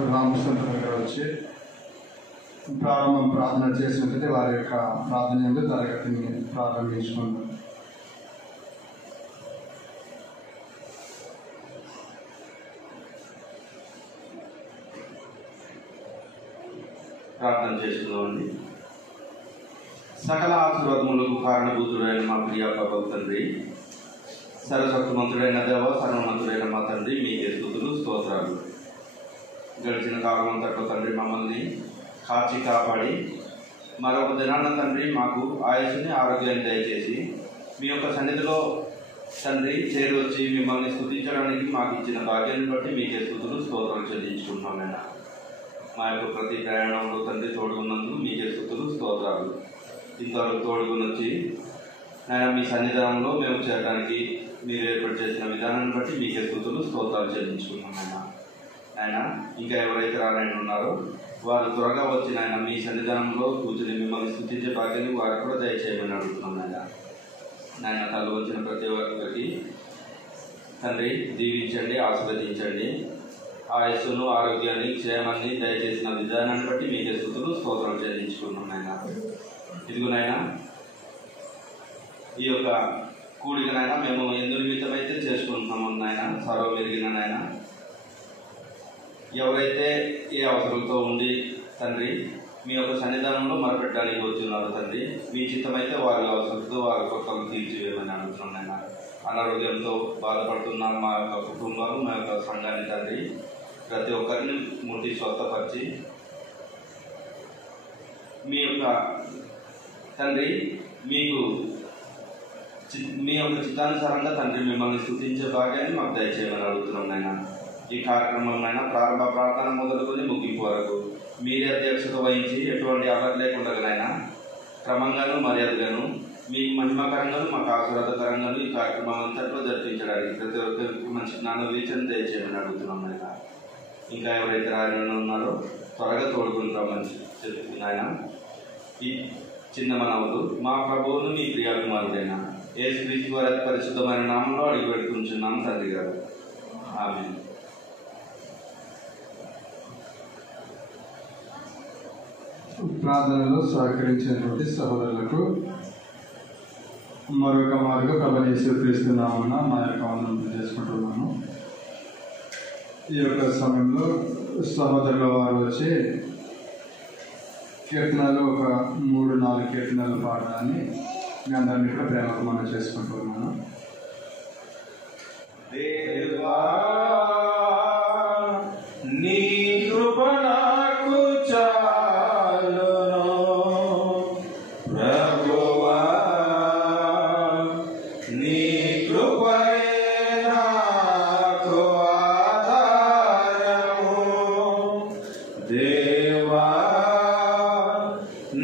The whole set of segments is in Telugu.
రామకృష్ణ గారు వచ్చి ప్రార్థన చేసినట్లయితే వారి యొక్క ప్రార్థన తరగతిని ప్రారంభించుకుంటారు. ప్రార్థన చేసుకుందామండి. సకల ఆశీర్వాదములకు కారణభూతుడైన మా ప్రియ పరమ తండ్రి, సర్వశక్తిమంతుడైన దేవ, సర్వోన్నతుడైన మా తండ్రి, మీకే స్తుతులు స్తోత్రాలు. గడిచిన కాలం అంతట్లో తండ్రి మమ్మల్ని కాచి కాపాడి మరొక దినాన్న తండ్రి మాకు ఆయుష్ని ఆరోగ్యాన్ని దయచేసి మీ యొక్క సన్నిధిలో తండ్రి చేరి వచ్చి మిమ్మల్ని స్తుతించడానికి మాకు ఇచ్చిన భాగ్యాన్ని బట్టి మీకే స్తుతులు స్తోత్రాలు చెల్లించుకుంటున్నాం. మా యొక్క ప్రతి ప్రయాణంలో తండ్రి తోడుకున్నందుకు మీకే స్తుతులు స్తోత్రాలు. ఇంతవరకు తోడుకుని వచ్చి ఆయన మీ సన్నిధానంలో మేము చేరడానికి మీరు ఏర్పాటు చేసిన విధానాన్ని బట్టి మీకే స్తుతులు స్తోత్రాలు చెల్లించుకున్నాం. ఆయన ఇంకా ఎవరైతే రానని ఉన్నారో వారు త్వరగా వచ్చి ఆయన మీ సన్నిధానంలో కూర్చుని మిమ్మల్ని స్తుతించే భాగ్యాన్ని వారు కూడా దయచేయమని అడుగుతున్నాం. ఆయన తల్లి వచ్చిన ప్రతి ఒక్కరికి తండ్రి దీవించండి, ఆశీర్వదించండి. ఆయుస్సును ఆరోగ్యాన్ని క్షేమాన్ని దయచేసిన విధానాన్ని బట్టి మీకే స్తుతులు స్తోత్రాలు చెల్లించుకున్నాం. ఇదిగోనైనా ఈ యొక్క కూడికనైనా మేము ఎందు నిమిత్తమైతే చేసుకుంటున్నాము నాయన, సర్వమెరిగిన నాయన, ఎవరైతే ఏ అవసరంతో ఉండి తండ్రి మీ యొక్క సన్నిధానంలో మొరపెట్టడానికి వచ్చున్నారు తండ్రి, మీ చిత్తమైతే వారి అవసరంతో వారి కొత్తలు తీర్చివేయమని అడుగుతున్నాను. అనారోగ్యంతో బాధపడుతున్న మా యొక్క కుటుంబాలు, మా యొక్క సంఘాన్ని తండ్రి ప్రతి ఒక్కరిని ముట్టి స్వస్థపరిచి మీ యొక్క తండ్రి మీ యొక్క చిత్తానుసారంగా తండ్రి మిమ్మల్ని స్తుతించే భాగ్యాన్ని మాకు దయచేయమని అడుగుతున్నాం నాయన. ఈ కార్యక్రమంలో ప్రారంభ ప్రార్థన మొదలుకొని ముగింపు వరకు మీరే అధ్యక్షత వహించి ఎటువంటి అలర్ట్ లేకుండానైనా క్రమంగాను మర్యాదగాను మీకు మహిమకరంగాను మాకు ఆశీర్వాదకరంగాను ఈ కార్యక్రమం అంతట్లో జరిపించడానికి ప్రతి ఒక్కరికి మంచి జ్ఞానం వీచని దయచేయమని అడుగుతున్నాం నాయన. ఇంకా ఎవరైతే రాయన ఉన్నారో త్వరగా తోడుకుంటామని చెప్తున్నాయన. ఈ చిన్న మనవులు మా ప్రభువును మీ ప్రియాభిమానులైన యేసుక్రీస్తు వారి పరిశుద్ధమైన నామంలో అడిగి పెట్టుకుంటున్నాం తండ్రి గారు. ఆమేన్. ప్రార్థనలో సహకరించినటువంటి సహోదరులకు మరొక మార్గం ప్రభువైన యేసుక్రీస్తు నామమున మా యొక్క వందనం చేసుకుంటున్నాను. ఈ యొక్క సమయంలో సహోదరుల వారు వచ్చి కీర్తనలు ఒక 3-4 కీర్తనలు పాడడాన్ని మీ అందరినీ కూడా ప్రేమకు మనం చేసుకుంటున్నాను. దేవా నీ కృప నాకు చాలును, ప్రభువా నీ కృపయే నాకు ఆధారము. దేవా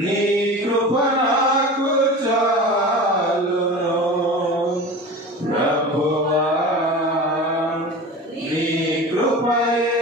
నీ కృప నాకు చాలును, ప్రభువా నీ కృపయే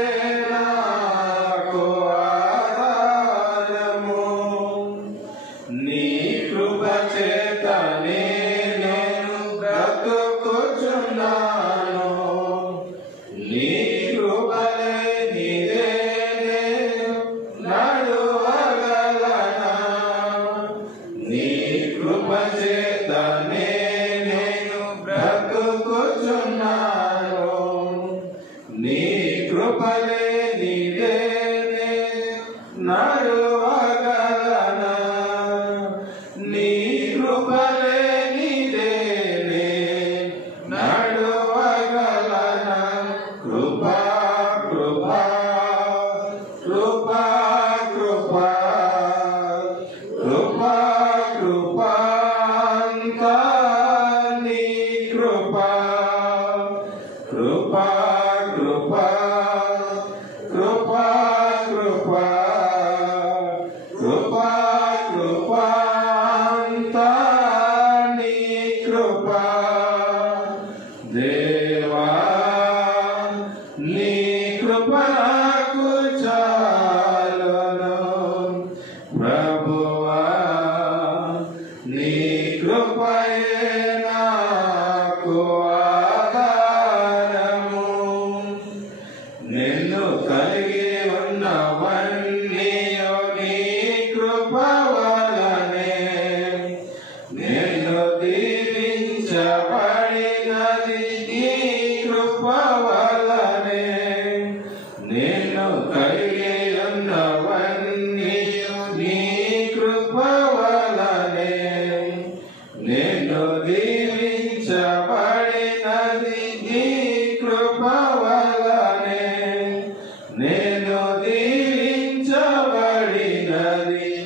నేను దీవించబడినది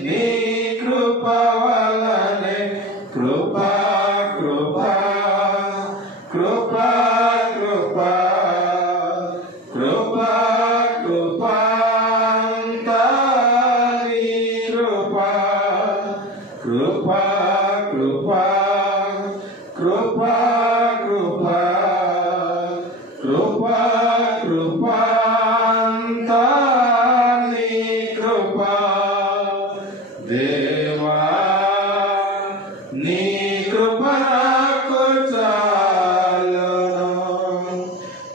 నీ కృప వలనే. కృపా కృపా కృపా కృపా కృపా కృపా అంతా నీ కృపా. కృపా కృపా కృపా కృపా కృపా కృపా అంతా నీ కృపా. దేవా నీ కృప నాకు చాలును.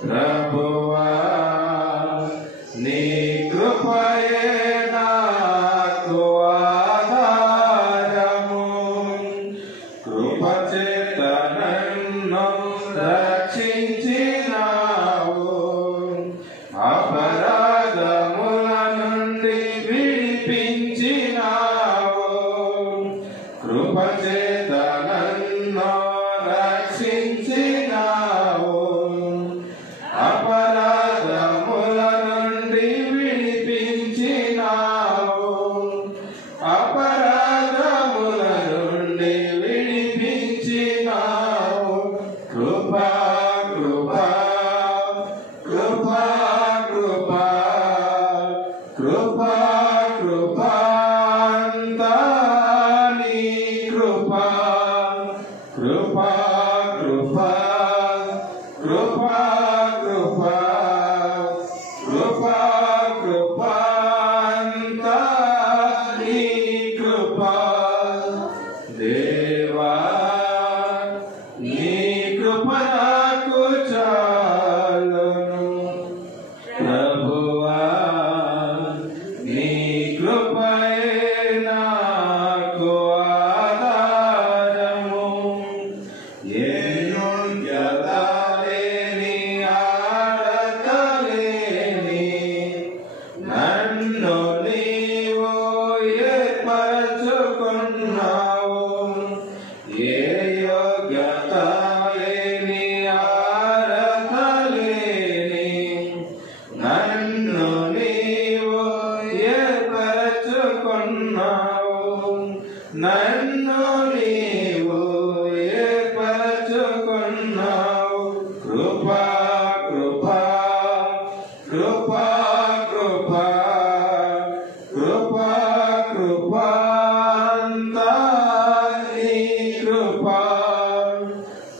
ప్రభువా నీ కృపయే నాకు ఆధారము. కృప చేత నన్ను రక్షించినావు. అపరాధముల నుండి విడిపించినావు. కృప చేత నన్ను రక్షించినావు. అపరాధముల నుండి విడిపించినావు. అపరాధముల నుండి విడిపించినావు. కృపా కృపా కృపా కృపా కృపా కృపా అంతా నీ కృపా. కృపా కృపా కృపా కృపా కృపా కృపా అంతా నీ కృపా. దేవా నీ కృప నాకు చాలును. ప్రభువా నీ కృపయే నాకు ఆధారము. యోగ్యత లేని అర్హత లేని నన్ను నీవు ఏర్పరచుకున్నావు. ఏ యోగ్యత లేని అర్హత లేని నన్ను నీవు ఏర్పరచుకున్నావు. నన్ను నీవు ఏర్పరచుకున్నావు. కృపా కృపా కృపా కృపా కృపా కృపా అంతా నీ కృపా.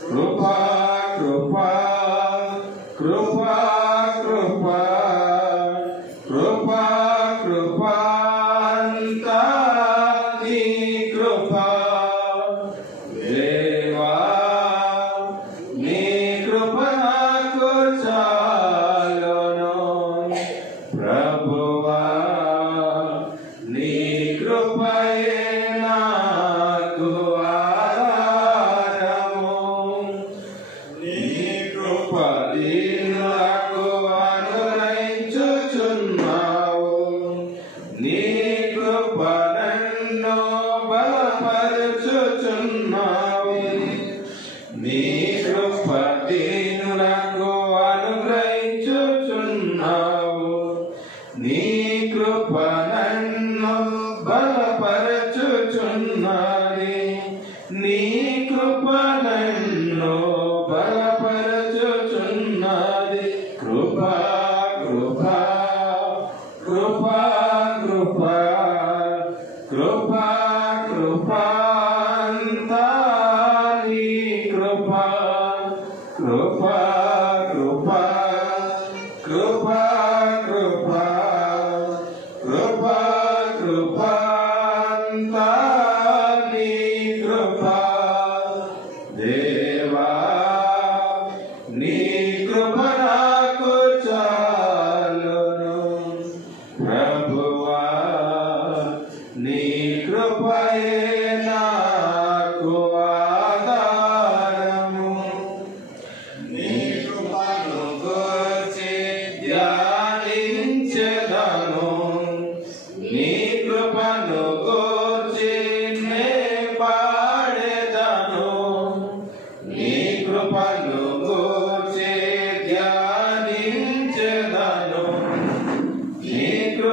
కృపా కృపా కృపా కృపా కృపా కృపా అంతా నీ కృపా. దేవా నీ కృప నాకు చాలును. ప్రభువా నీ కృపయే నాకు ఆధారము. నీ కృప దీనులకు అనుగ్రహించుచున్నావు. నీ కృప నన్ను బలపరుచుచున్నావు. నీ కృప దీనులకు అనుగ్రహించుచున్నావు. నీ కృప నన్ను బలపరచుచున్నది. నీ కృప నన్ను బలపరచుచున్నది. కృపా కృపా కృపా కృపా కృపా కృపా అంతా నీ కృపా. కృపా కృపా కృపా కృపా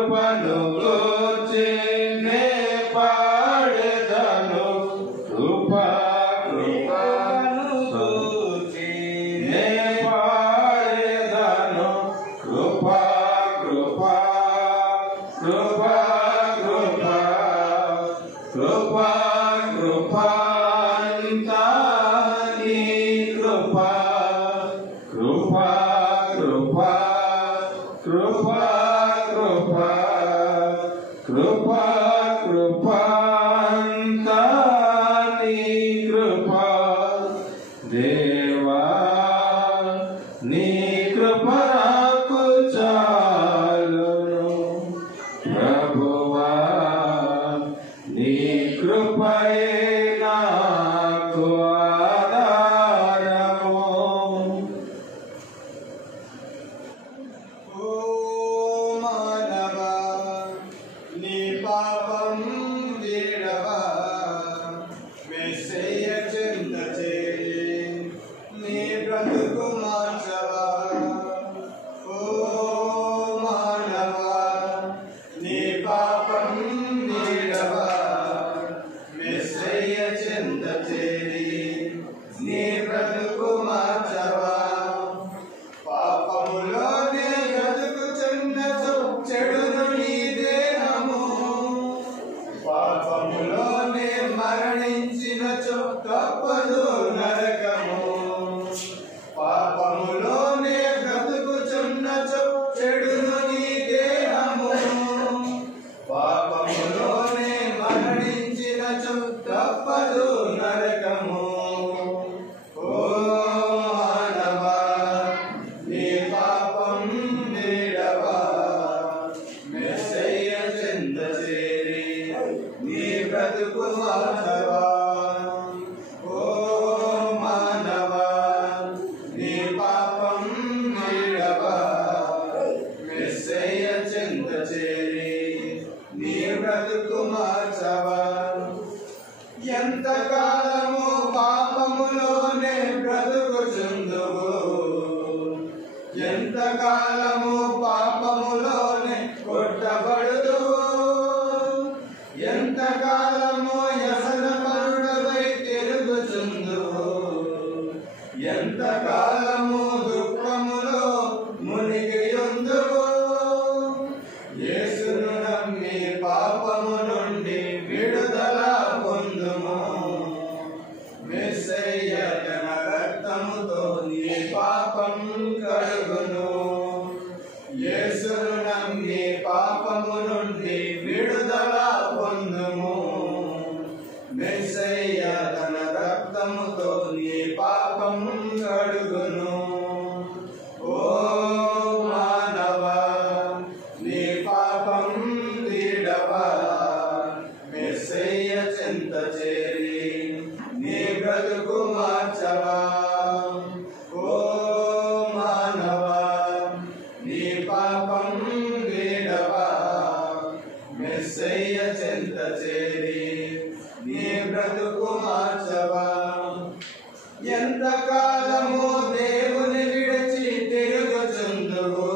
కృపను గూర్చి నే పాడెదను కృపా కృపను గూర్చి నే పాడెదను కృపా కృపా కృపా కృపా కృపా కృపా అంతా నీ కృపా కృపా కృపా కృపా కృపా కృపా కృపా అంతా నీ కృపా దేవా నీ కృప నాకు చాలును ప్రభువా నీ కృపయే నాకు ఆధారము. ఓ మానవా నీ పాపం వీడవా మెస్సయ్య చెంత చేరి నీ బ్రతుకు మార్చవా. ఓ మానవా నీ పాపం వీడవా మెస్సయ్య చెంత చేరి నీ బ్రతుకు మార్చవా. పాపములోనే బ్రతుకుచున్నచో చెడును నీ దేహము, పాపములోనే మరణించినచో తప్పదు నరకము. పాపములోనే బ్రతుకుచున్నచో చెడును నీ దేహము, పాపములోనే మరణించినచో తప్పదు నరకము. ఓ మానవా నీ పాపం వీడవా మెస్సయ్య చెంత చేరి నీ బ్రతుకు మార్చవా. ఓ మానవా నీ పాపం వీడవా మెస్సయ్య చెంత చేరి నీ బ్రతుకు మార్చవా. ఎంతకాలము పాపములోనే బ్రతుకుచుందువు, ఎంతకాలము పాపములోనే కొట్టబడుదు, ఎంతకాలము వ్యసనపరుడవై తిరుగుచుందువు, ఎంతకాలము దుఃఖములో మునిగియుందువు. యేసును నమ్మి పాపము నుండి విడుదల పొందుము. మెస్సయ్య తన రక్తముతో నీ పాపం కడుగును. యేసును నమ్మి పాపము నుండి విడుదల పొందుము. మెస్సయ్య తన రక్తముతో నీ పాపం కడుగును. ఓ మానవా నీ పాపం వీడవా మెస్సయ్య చెంత చేరి నీ బ్రతుకు మార్చవా. ఓ మానవా నీ పాపం వీడవా మెస్సయ్య చెంత చేరి నీ బ్రతుకు మార్చవా. ఎంతకాలము దేవుని విడిచి తిరుగుచుందువు,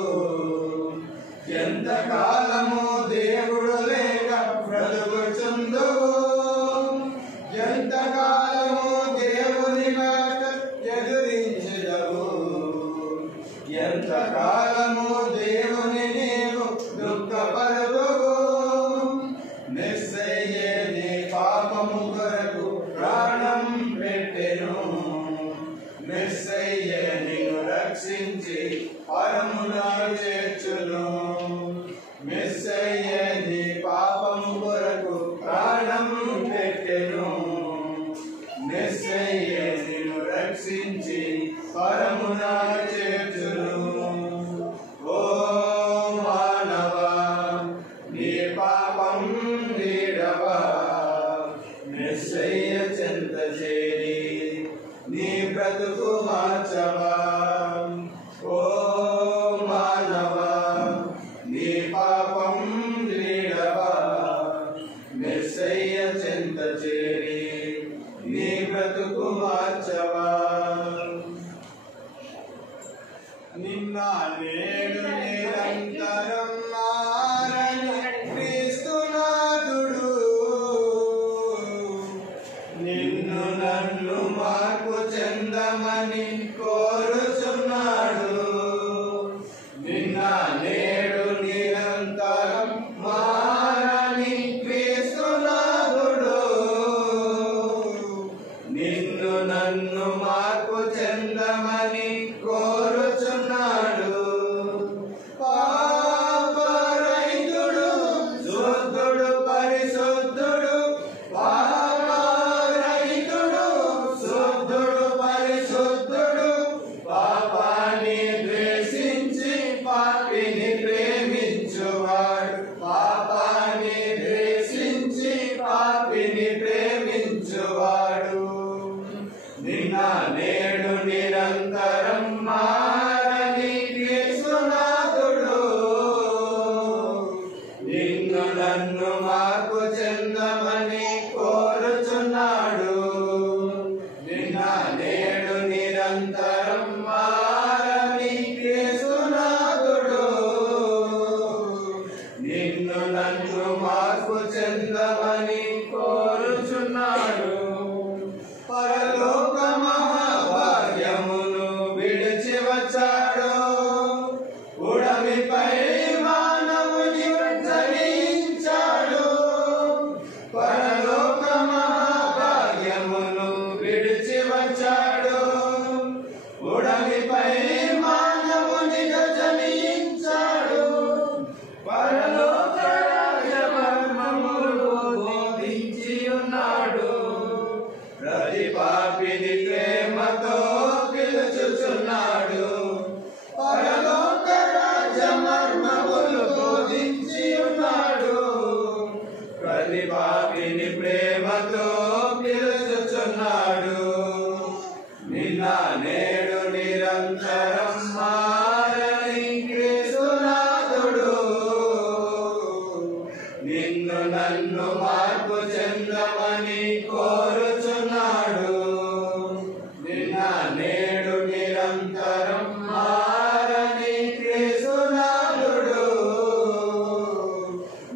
ఎంతకాలము దేవుడు లేక బ్రతుకుచుందువు, ఎంతకాలము దేవుని మాట ఎదురించెదవు, ఎంతకాలము దేవుని నీవు దుఃఖపరదువు. మెస్సయ్యే నీ పాపము కొరకు ప్రాణం పెట్టెను. మెస్సయ్యే నిన్ను రక్షించి పరమున చేర్చును. నన్ను మార్పు చెందమని కోరుచున్నాడు. నిన్న నేడు నిరంతరం మారని యేసునాథుడు నిన్ను నన్ను మార్పు చెందమని కోరుచున్నాడు. పరలోక మహాభాగ్యమును విడిచి వచ్చాడు. ఉడమిపై మానవుని జయించాడు. పరలోక మహాభాగ్యమును విడిచి వచ్చాడు. ఉడమిపై మానవుని జయించాడు. పరలోక రాజమర్మములు బోధించి ఉన్నాడు. ప్రతి పాపిని ప్రేమతో పిలుచుచున్నాడు. పరలోక రాజమర్మములు బోధించి ఉన్నాడు. ప్రతి పాపిని ప్రేమతో పిలుచుచున్నాడు. నిన్న నేడు నిరంతరం మారని యేసునాథుడు నిన్ను నన్ను మార్పు చెందమని కోరుచున్నాడు. నిన్న నేడు నిరంతరం మారని యేసునాథుడు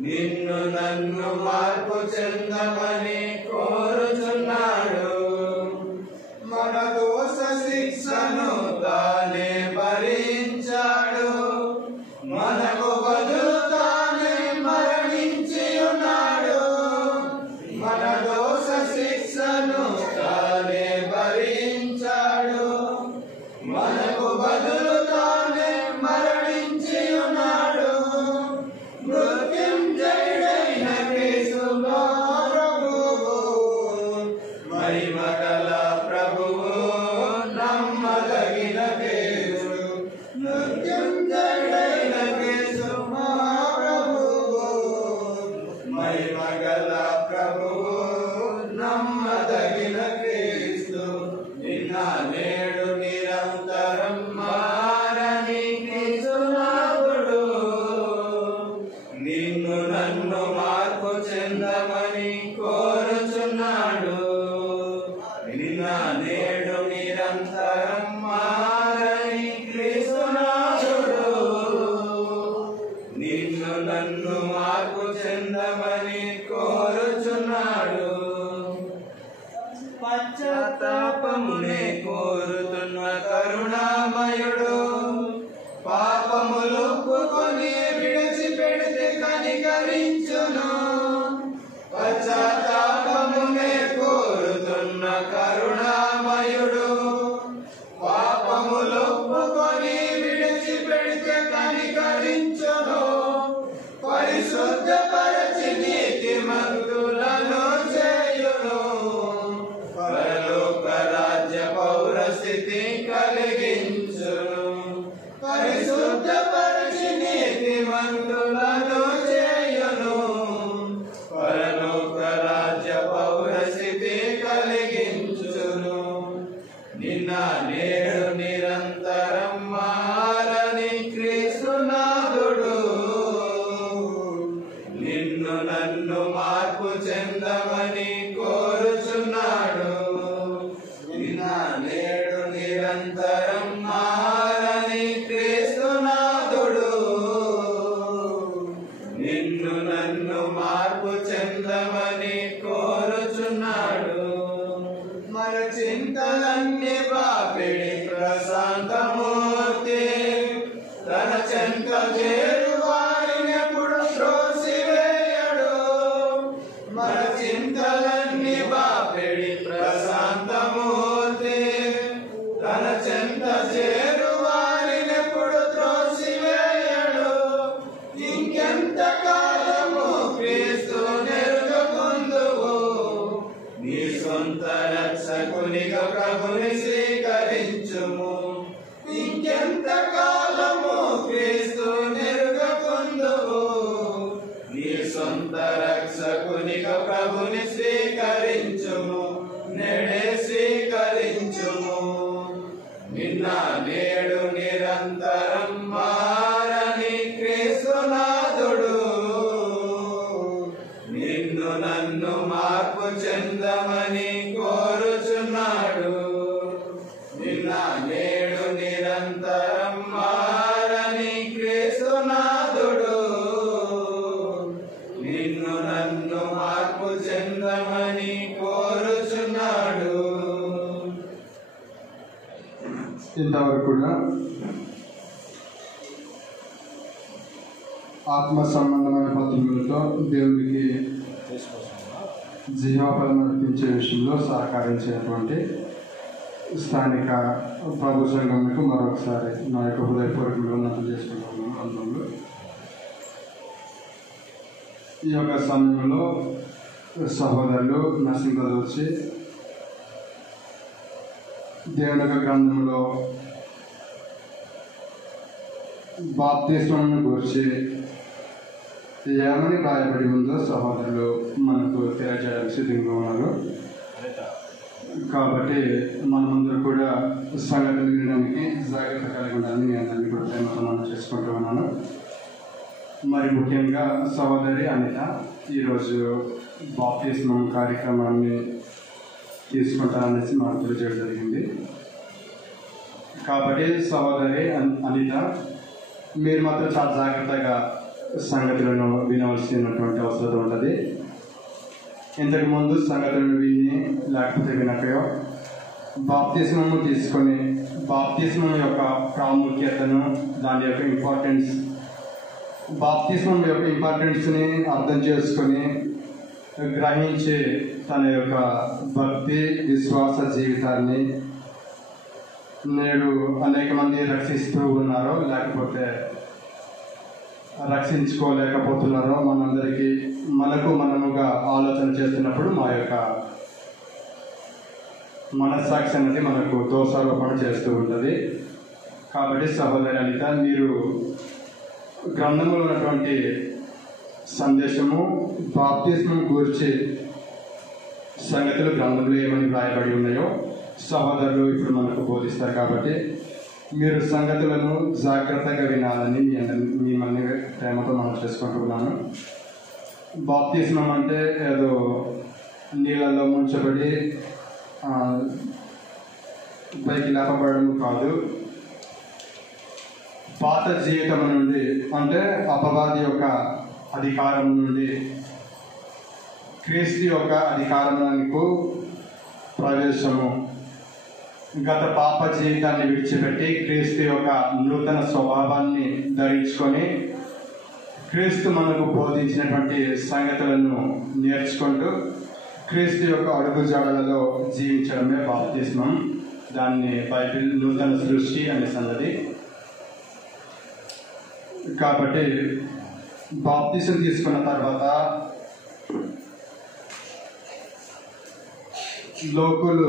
నిన్ను నన్ను మార్పు చెందమని కోరుచున్నాడు. మన దోష శిక్షను తానే భరించాడు. మనకు బదులు తానే మరణించి ఉన్నాడు. మన దోష శిక్షను తానే భరించాడు. మనకు బదులు తానే మరణించి ఉన్నాడు. మృత్యుంజయుడైన యేసు మా ప్రభువు, మహిమగల ప్రభువు, నమ్మదగిన యేసు. మృత్యుంజయుడైన యేసు మా ప్రభువు, మహిమగల ప్రభువు, నమ్మదగిన యేసు. నిన్న నేడు నిరంతరం మారని యేసునాథుడు నిన్ను నన్ను మార్పు చెందమని కోరుచున్నాడు. నిన్న నేడు నిరంతరం మారని యేసునాథుడు నిన్ను నన్ను మార్పు చెందమని కోరుచున్నాడు. పశ్చాత్తాపమునే కోరుతున్న కరుణామయుడు పాపములు ఒప్పుకొని విడిచిపెడితే కనికరించును. పశ్చాత్తాపమునే కోరుతున్న కరుణామయుడు పాపములు ఒప్పుకొని విడిచిపెడితే కనికరించును. పరిశుద్ధపరచి నీతిమంతులను చేయును. పరలోక రాజ్య పౌరస్థితి కలిగించును. పరిశుద్ధపరచి నీతిమంతులను చేయును. పరలోక రాజ్య పౌరస్థితి కలిగించును. నిన్న నేడు నిరంతరం మారని యేసునాథుడు నిన్ను నన్ను మార్పు చెందమని కోరుచున్నాడు. నిన్న నేడు నిరంతరం మారని యేసునాథుడు నిన్ను నన్ను మార్పు చెందమని కోరుచున్నాడు. మన చింతలన్నీ బాపిడి ప్రశాంతమూర్తి తన చెంత చేరు వారినెప్పుడు త్రోసివేయడు. మన చింతలన్నీ బాపిడి ప్రశాంతమూర్తి తన చెంత చేరు వారినెప్పుడు త్రోసివేయడు. ఇంకెంత కాలము క్రీస్తు నెరుగకుందువు. నీ సొంత రక్షకునిగా ప్రభుని స్వీకరించుము. ఇంకెంత కాలము క్రీస్తు నెరుగకుందువు. నీ సొంత రక్షకునిగా ప్రభుని స్వీకరించుము. నేడే స్వీకరించుము. నిన్న నేడు నిరంతరం మారని యేసునాథుడు ఇంతవరకు కూడా ఆత్మ సంబంధమైన పద్ధతులతో దేవుడికి జీవాపదం అర్పించే విషయంలో సహకరించేటువంటి స్థానిక ప్రభు సంఘంకు మరొకసారి నా యొక్క హృదయపూర్వకంగా ఉన్నతం చేసుకుంటున్నాను. అందులో ఈ యొక్క సమయంలో సహోదరులు నర్సింగ్ వచ్చి దేవుని యొక్క గ్రంథంలో బాప్తిస్మం గురించి ఏమని రాయబడి ఉందో సహోదరులు మనకు తెలియజేయాల్సి సిద్ధంగా ఉన్నారు. కాబట్టి మనమందరూ కూడా సంగతులు వినడానికి జాగ్రత్త కలిగి ఉండాలని నేను అందరినీ కూడా ప్రేమతో మనం చేసుకుంటూ ఉన్నాను. మరి ముఖ్యంగా సహోదరి అనిత ఈరోజు బాప్తిస్మం కార్యక్రమాన్ని తీసుకుంటారనేసి మాకు తెలియజేయడం జరిగింది. కాబట్టి సహోదరి అనిత మీరు మాత్రం చాలా జాగ్రత్తగా సంగతులను వినవలసినటువంటి అవసరం ఉంటుంది. ఇంతకుముందు సంగతులను విని లేకపోతే వినకయో బాప్తిస్మము తీసుకొని బాప్తిస్మం యొక్క ప్రాముఖ్యతను దాని యొక్క బాప్తిస్మం యొక్క ఇంపార్టెన్స్ని అర్థం చేసుకొని గ్రహించి తన యొక్క భక్తి విశ్వాస జీవితాన్ని నేడు అనేక మంది రక్షిస్తూ ఉన్నారో లేకపోతే రక్షించుకోలేకపోతున్నారో మనముగా ఆలోచన చేస్తున్నప్పుడు మా యొక్క మనస్సాక్షి అనేది మనకు దోషారోపణ చేస్తూ ఉంటుంది. కాబట్టి సహోదరి అనిత మీరు గ్రంథంలో ఉన్నటువంటి సందేశము బాప్తిస్మం గురించి సంగతులు గ్రంథంలో ఏమని రాయబడి ఉన్నాయో సహోదరులు ఇప్పుడు మనకు బోధిస్తారు. కాబట్టి మీరు సంగతులను జాగ్రత్తగా వినాలని మిమ్మల్ని ప్రేమతో మనం చేసుకుంటున్నాను. బాప్తిస్మం అంటే ఏదో నీళ్ళల్లో ముంచబడి పైకి లేపబడడం కాదు. పాత జీవితం నుండి అంటే అపవాది యొక్క అధికారం నుండి క్రీస్తు యొక్క అధికారంకు ప్రవేశము, గత పాప జీవితాన్ని విడిచిపెట్టి క్రీస్తు యొక్క నూతన స్వభావాన్ని ధరించుకొని క్రీస్తు మనకు బోధించినటువంటి సంగతులను నేర్చుకుంటూ క్రీస్తు యొక్క అడుగుజాడలలో జీవించడమే బాప్తిస్మం. దాన్ని బైబిల్ నూతన సృష్టి అనేసి అన్నది. కాబట్టి బాప్తిసం తీసుకున్న తర్వాత లోకులు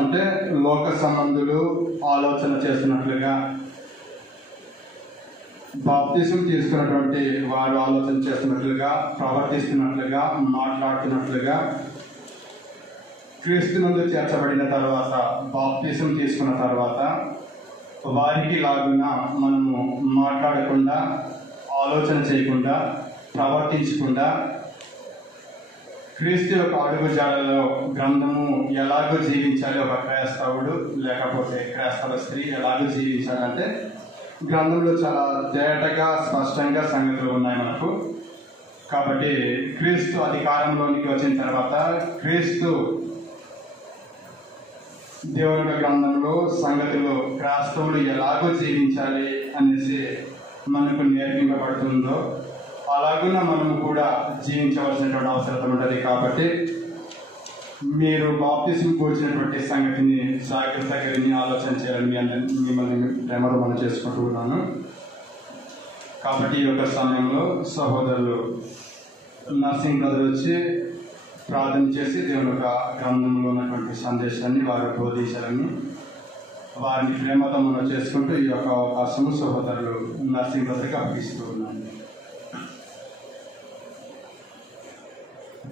అంటే లోక సంబంధులు ఆలోచన చేస్తున్నట్లుగా బాప్తిసం తీసుకున్నటువంటి వారు ఆలోచన చేస్తున్నట్లుగా ప్రవర్తిస్తున్నట్లుగా మాట్లాడుతున్నట్లుగా క్రీస్తునందు చేర్చబడిన తర్వాత బాప్తిసం తీసుకున్న తర్వాత వారికి లాగున మనము మాట్లాడకుండా ఆలోచన చేయకుండా ప్రవర్తించకుండా క్రీస్తు యొక్క అడుగుజాడలో గ్రంథము ఎలాగో జీవించాలి ఒక క్రైస్తవుడు లేకపోతే క్రైస్తవ స్త్రీ ఎలాగో జీవించాలంటే గ్రంథంలో చాలా తేటగా స్పష్టంగా సంగతులు ఉన్నాయి మనకు. కాబట్టి క్రీస్తు అధికారంలోనికి వచ్చిన తర్వాత క్రీస్తు దేవుని గ్రంథంలో సంగతులు క్రైస్తవులు ఎలాగో జీవించాలి అనేసి మనకు నేర్పించబడుతుందో అలాగున మనము కూడా జీవించవలసినటువంటి అవసరం ఉంటుంది. కాబట్టి మీరు బాప్తిసం కూర్చున్నటువంటి సంగతిని జాగ్రత్తగా విని ఆలోచన చేయాలని మిమ్మల్ని ప్రేమలో మనం చేసుకుంటున్నాను. కాబట్టి ఈ యొక్క సమయంలో సహోదరులు నర్సింగ్ బ్రదర్ వచ్చి ప్రార్థన చేసి దేవుని యొక్క గ్రంథంలో ఉన్నటువంటి సందేశాన్ని వారు బోధించాలని వారిని ప్రేమతో మనం చేసుకుంటూ ఈ యొక్క అవకాశము సహోదరులు నర్సింగ్ బ్రదర్కి అప్పగిస్తూ ఉన్నాను.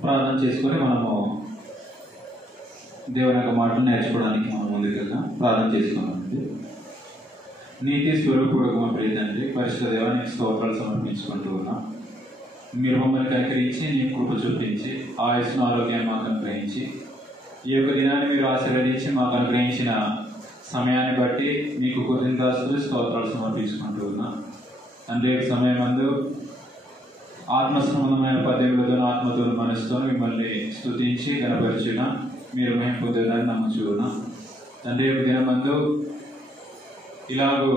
ప్రార్థన చేసుకొని మనము దేవుని యొక్క మాటలు నేర్చుకోవడానికి మనం ముందుకు వెళ్దాం. ప్రార్థన చేసుకున్నామండి. నీతి స్వరూపుడు మా ప్రియతండ్రి పరిశుద్ధ దేవానికి స్తోత్రాలు సమర్పించుకుంటూ ఉన్నాం. మీరు మమ్మల్ని కనికరించి నీ కృప చూపించి ఆయుష్ను ఆరోగ్యాన్ని మాకు అనుగ్రహించి ఈ యొక్క దినాన్ని మీరు ఆశీర్వదించి మాకు అనుగ్రహించిన సమయాన్ని బట్టి మీకు కృతజ్ఞతాస్తులు స్తోత్రాలు సమర్పించుకుంటూ ఉన్నాం. అంటే సమయం అందు ఆత్మసంబంధమైన పద్ధతులతో ఆత్మతో మనసుతో మిమ్మల్ని స్తుతించి కనపరిచిన మీరు మేము పొందేదాన్ని నమ్ముచున్నా. తండ్రి దినమందు ఇలాగూ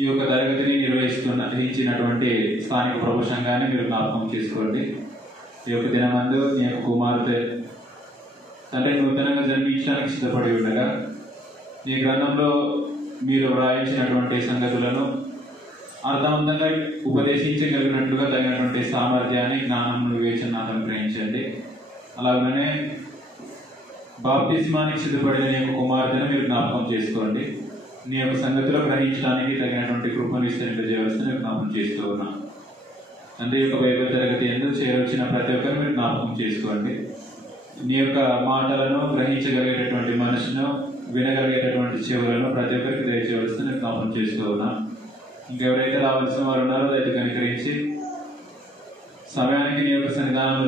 ఈ యొక్క తరగతిని నిర్వహించినటువంటి స్థానిక ప్రభు సంఘాన్ని మీరు జ్ఞాపకం చేసుకోండి. ఈ యొక్క దినమందు నీ యొక్క కుమార్తె తండ్రి నూతనంగా జన్మించడానికి సిద్ధపడి ఉండగా ఈ గ్రంథంలో మీరు వ్రాయించినటువంటి సంగతులను అర్థవంతంగా ఉపదేశించగలిగినట్లుగా తగినటువంటి సామర్థ్యాన్ని, జ్ఞానం, వివేచన అనుగ్రహించండి. అలాగనే బాప్తిస్మానికి సిద్ధపడిన నీ యొక్క కుమార్తెను మీరు జ్ఞాపకం చేసుకోండి. నీ యొక్క సంగతిలో గ్రహించడానికి తగినటువంటి కృపను విస్తరింపజేయవలసిన జ్ఞాపకం చేస్తూ ఉన్నాను. తండ్రి యొక్క బైబిల్ తరగతి ఎందుకు చేరొచ్చిన ప్రతి ఒక్కరు మీరు జ్ఞాపకం చేసుకోండి. నీ యొక్క మాటలను గ్రహించగలిగేటటువంటి మనసును, వినగలిగేటటువంటి చెవులను ప్రతి ఒక్కరికి దయచేయవలసిన జ్ఞాపకం చేస్తూ ఉన్నాను. ఇంకెవరైతే రావాల్సిన వారు ఉన్నారో దయతో కనికరించి సమయానికి నీ యొక్క సన్నిధానంలో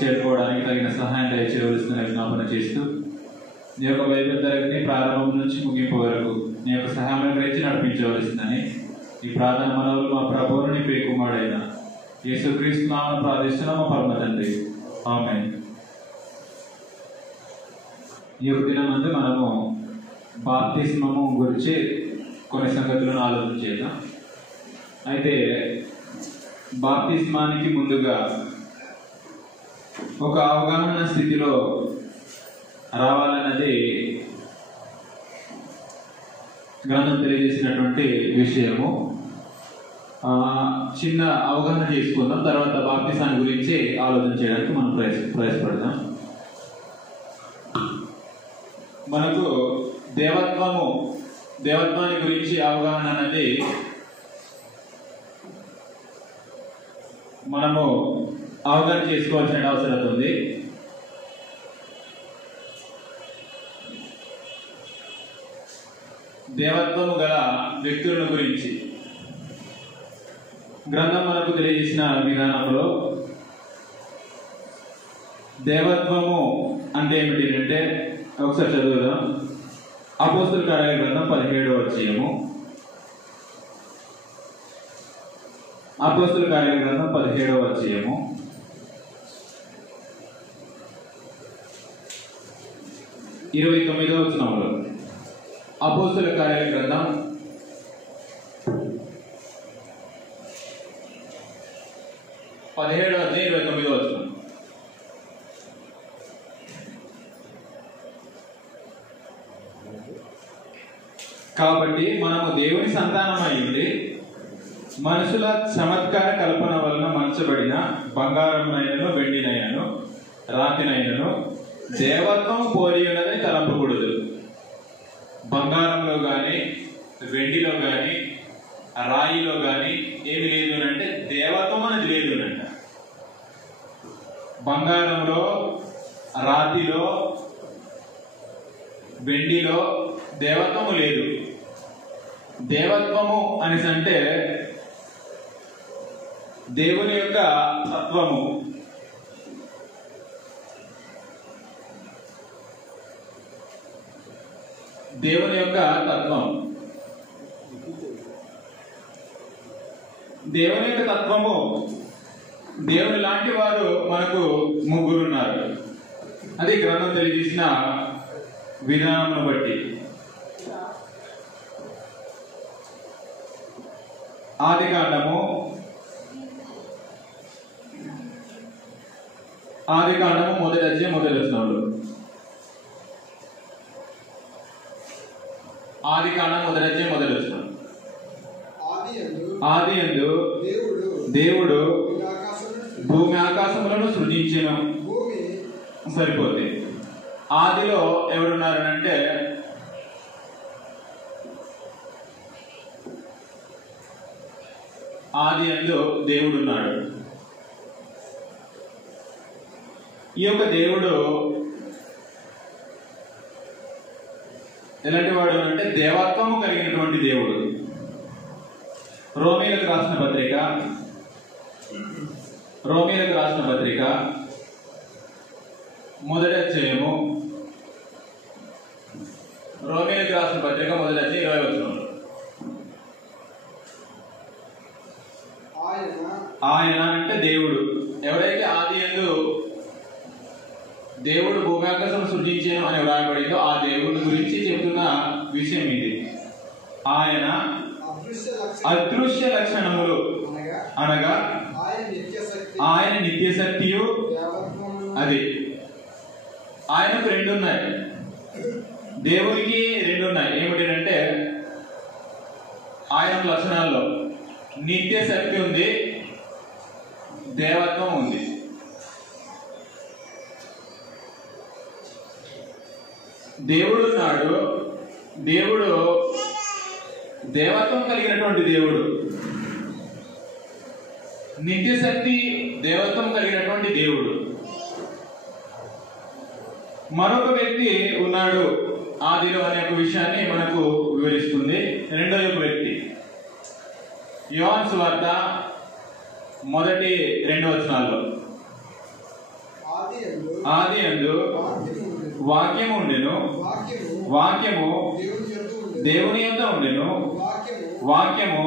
చేరుకోవడానికి తగిన సహాయం దయచేయవలసిన జ్ఞాపన చేస్తూ నీ యొక్క బైబిల్ తరగతిని ప్రారంభం నుంచి ముగింపు వరకు నీ యొక్క సహాయం గురించి నడిపించవలసిందని ఈ ప్రార్థన మనవులు మా ప్రభువును నీ పేకుమాడైన యేసుక్రీస్తు నామమున ప్రార్థిస్తున్నాం మా పరమ తండ్రి. ఆమేన్. ఈ యొక్క దినమందు మనము బాప్తిస్మము గురించి కొన్ని సంగతులను ఆలోచన చేద్దాం. అయితే బాప్తిస్మానికి ముందుగా ఒక అవగాహన స్థితిలో రావాలన్నది గ్రంథం తెలియజేసినటువంటి విషయము. చిన్న అవగాహన చేసుకుందాం, తర్వాత బాప్తిస్మాన్ని గురించి ఆలోచన చేయడానికి మనం ప్రయాసపడదాం. మనకు దేవత్వాన్ని గురించి అవగాహన అన్నది మనము అవగాహన చేసుకోవాల్సిన అవసరం ఉంది. దేవత్వము గల వ్యక్తుల గురించి గ్రంథం మనకు తెలియజేసిన విధానంలో దేవత్వము అంటే ఏమిటి అంటే ఒకసారి చదువుదాం. అపోస్తలుల కార్యాల గ్రంథం 17వ అధ్యాయము. అపోస్తలుల కార్యాల గ్రంథం 17వ అధ్యాయము 29వ వచనంలో. అపోస్తలుల కార్యాల గ్రంథం 17వ అధ్యాయం 29వ వచనం. కాబట్టి మనము దేవుని సంతానమై ఉండి మనుషుల చమత్కార కల్పన వలన మలచబడిన బంగారమునైనను, వెండినైనను, రాతినైనను దేవత్వం పోలి ఉన్నదని తలంపకూడదు. బంగారంలో గాని, వెండిలో గాని, రాయిలో గాని ఏమి లేదు అంటే దేవత్వం అనేది లేదు అంట. బంగారంలో, రాతిలో, వెండిలో దేవత్వము లేదు. దేవత్వము అనేసి అంటే దేవుని యొక్క తత్వము. దేవుని యొక్క తత్వం, దేవుని యొక్క తత్వము. దేవుని లాంటి వారు మనకు ముగ్గురు ఉన్నారు. అది గ్రంథం తెలియజేసిన విధానం బట్టి. ఆదికాండము 1వ అధ్యాయం 1వ వచనంలో. ఆదికాండం 1వ అధ్యాయం 1వ వచనం. ఆదియందు దేవుడు భూమి ఆకాశములను సృజించెను. సరిపోతుంది. ఆదిలో ఎవరున్నారనంటే ఆదియందు దేవుడు ఉన్నాడు. ఈ యొక్క దేవుడు ఎలాంటి వాడు అంటే దేవత్వము కలిగినటువంటి దేవుడు. రోమీలకు రాసిన పత్రిక 1వ అధ్యాయము. రోమీలకు రాసిన పత్రిక 1వ అధ్యాయం 20వ వచనం. ఆయన అంటే దేవుడు. ఎవరైతే ఆదియందు దేవుడు భూమి ఆకాశం సృజించాను అని వ్రాయబడిందో ఆ దేవుడి గురించి చెప్తున్న విషయం ఇది. ఆయన అదృశ్య లక్షణములు అనగా ఆయన నిత్య శక్తియు. అది ఆయనకు రెండు ఉన్నాయి, దేవునికి రెండు ఉన్నాయి. ఏమిటంటే ఆయన లక్షణాల్లో నిత్య శక్తి ఉంది, దేవత్వం ఉంది. దేవుడు ఉన్నాడు, దేవుడు దేవత్వం కలిగినటువంటి దేవుడు, నిత్య శక్తి దేవత్వం కలిగినటువంటి దేవుడు. మరొక వ్యక్తి ఉన్నాడు ఆదిలో అనే ఒక విషయాన్ని మనకు వివరిస్తుంది. రెండో వ్యక్తి యోహాను సువార్త 1-2 వచనాల్లో ఆదియందు వాక్యము ఉండెను, వాక్యము దేవుని యొద్ద ఉండెను, వాక్యము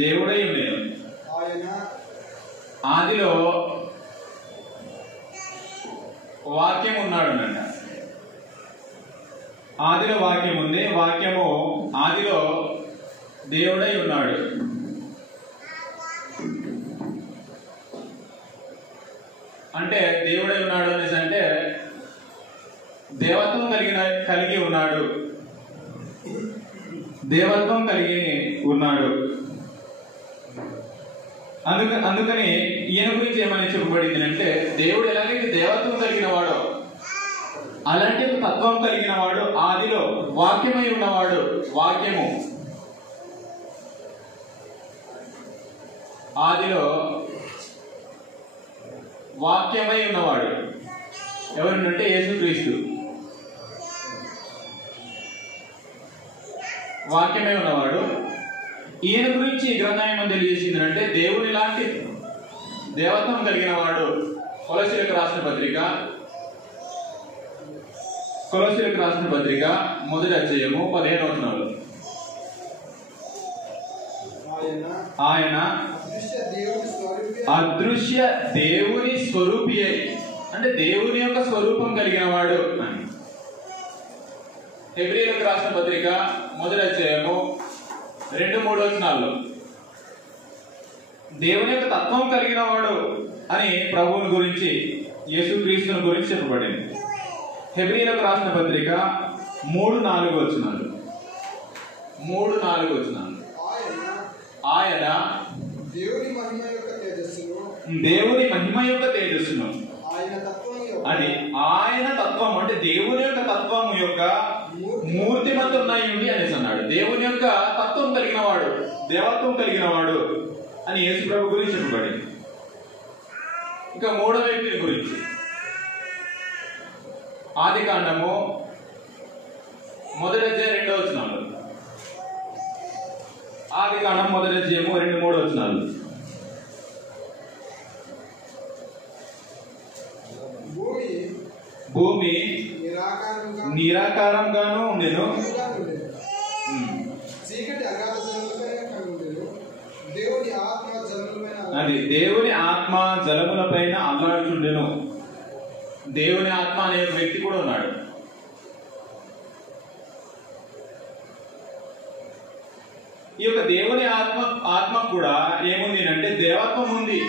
దేవుడై ఉండెను. ఆదిలో వాక్యం ఉన్నాడు అంట. ఆదిలో వాక్యం ఉంది, వాక్యము ఆదిలో దేవుడై ఉన్నాడు. అంటే దేవుడై ఉన్నాడు అనేసి అంటే దేవత్వం కలిగి ఉన్నాడు, దేవత్వం కలిగి ఉన్నాడు. అందుకని ఈయన గురించి ఏమని చెప్పబడింది అంటే దేవుడు ఎలాగైతే దేవత్వం కలిగిన వాడో అలాంటి తత్వం కలిగిన వాడు, ఆదిలో వాక్యమై ఉన్నవాడు, వాక్యము ఆదిలో వాక్యమై ఉన్నవాడు ఎవరంటే యేసుక్రీస్తు. వాక్యమై ఉన్నవాడు. ఈయన గురించి గ్రంథం ఏమని తెలియజేసింది అంటే దేవుని లాంటి దేవత్వం కలిగిన వాడు. కొలస్సీలకు రాసిన పత్రిక 1వ అధ్యాయము 15వ వచనంలో ఆయన అదృశ్య దేవుని స్వరూపి అయి, అంటే దేవుని యొక్క స్వరూపం కలిగిన వాడు అని. హెబ్రీయులకు రాసిన పత్రిక 1వ అధ్యాయము 2-3 వచనాల్లో దేవుని యొక్క తత్వం కలిగిన వాడు అని ప్రభువుని గురించి, యేసుక్రీస్తుని గురించి చెప్పబడింది. హెబ్రీయులకు రాసిన పత్రిక 3-4 వచనాలు ఆయన దేవుని మహిమ యొక్క తేజస్సును, అది ఆయన తత్వం అంటే దేవుని యొక్క తత్వం యొక్క మూర్తిమంతున్నై ఉండి అనేసి అన్నాడు. దేవుని యొక్క తత్వం కలిగిన వాడు, దేవత్వం కలిగిన వాడు అని యేసు ప్రభు గురించి చెప్పబడింది. ఇంకా మూడవ వ్యక్తి గురించి ఆదికాండము 1వ అధ్యాయం 2వ వచనంలో, ఆదికాండం 1వ అధ్యాయము 2-3 వచనాలు. భూమి నిరాకారంగాను ఉండెను, అది దేవుని ఆత్మ జలములపైన అల్లాడుచుండెను. దేవుని ఆత్మ అనే వ్యక్తి కూడా ఉన్నాడు. ఈ యొక్క దేవుని ఆత్మ కూడా ఏముంది అంటే దేవత్వం ఉంది.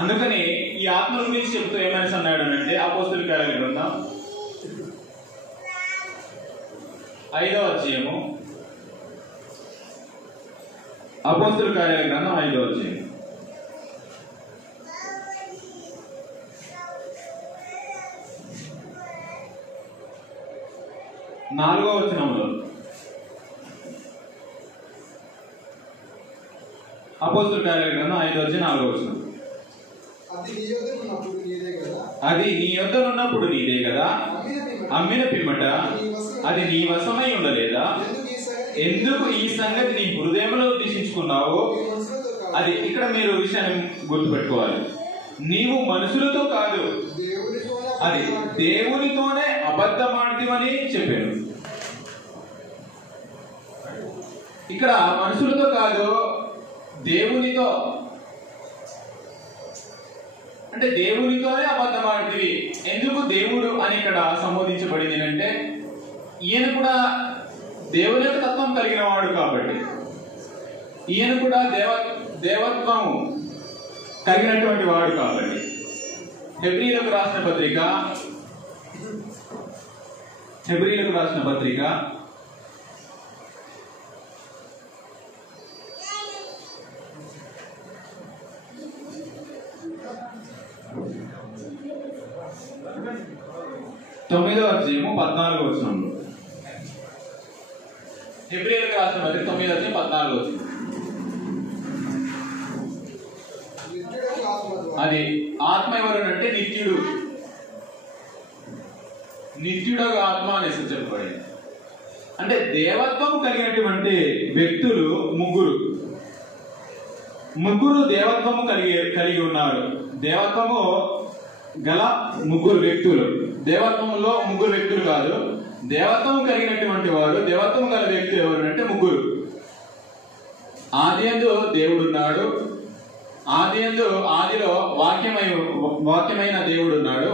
అందుకని ఈ ఆత్మ గురించి చెప్తూ ఏమని అన్నాడు అంటే అపోస్తలుల కార్యాల గ్రంథం 5వ అధ్యాయము, అపోస్తలుల కార్యాల గ్రంథం 5వ అధ్యాయం 4వ వచనంలో, అపోస్తలుల కార్యాల గ్రంథం 5వ అధ్యాయం 4వ వచనం, అది నీ యొద్ద ఉన్నప్పుడు నీదే కదా, అమ్మిన పిమ్మట అది నీ వశమై ఉండలేదా? ఎందుకు ఈ సంగతి నీ హృదయంలో ఉద్దేశించుకున్నావు? అది ఇక్కడ మీరు విషయాన్ని గుర్తుపెట్టుకోవాలి. నీవు మనుషులతో కాదు, అది దేవునితోనే అబద్ధమాడితివని చెప్పాను. ఇక్కడ మనుషులతో కాదు, దేవునితో, అంటే దేవునితోనే అబద్ధమాడితివి. ఎందుకు దేవుడు అని ఇక్కడ సంబోధించబడింది అంటే ఈయన కూడా దేవుని యొక్క తత్వం కలిగిన వాడు కాబట్టి, ఈయన కూడా దేవత్వం కలిగినటువంటి వాడు కాబట్టి. హెబ్రీలకు రాసిన పత్రిక 9వ అధ్యాయము 14వ వచనంలో, హెబ్రీలకు రాసిన పత్రిక 9వ అధ్యాయం 14వ వచనం. అది ఆత్మ ఎవరనంటే నిత్యుడగా ఆత్మ అనేసి చెప్పబడింది. అంటే దేవత్వం కలిగినటువంటి వ్యక్తులు ముగ్గురు దేవత్వము కలిగి ఉన్నారు. దేవత్వము గల ముగ్గురు వ్యక్తులు, దేవత్వంలో ముగ్గురు వ్యక్తులు కాదు, దేవత్వం కలిగినటువంటి వాడు, దేవత్వం గల వ్యక్తులు ఎవరంటే ముగ్గురు. ఆదియందు దేవుడున్నాడు, ఆదిలో వాక్యమైన దేవుడున్నాడు,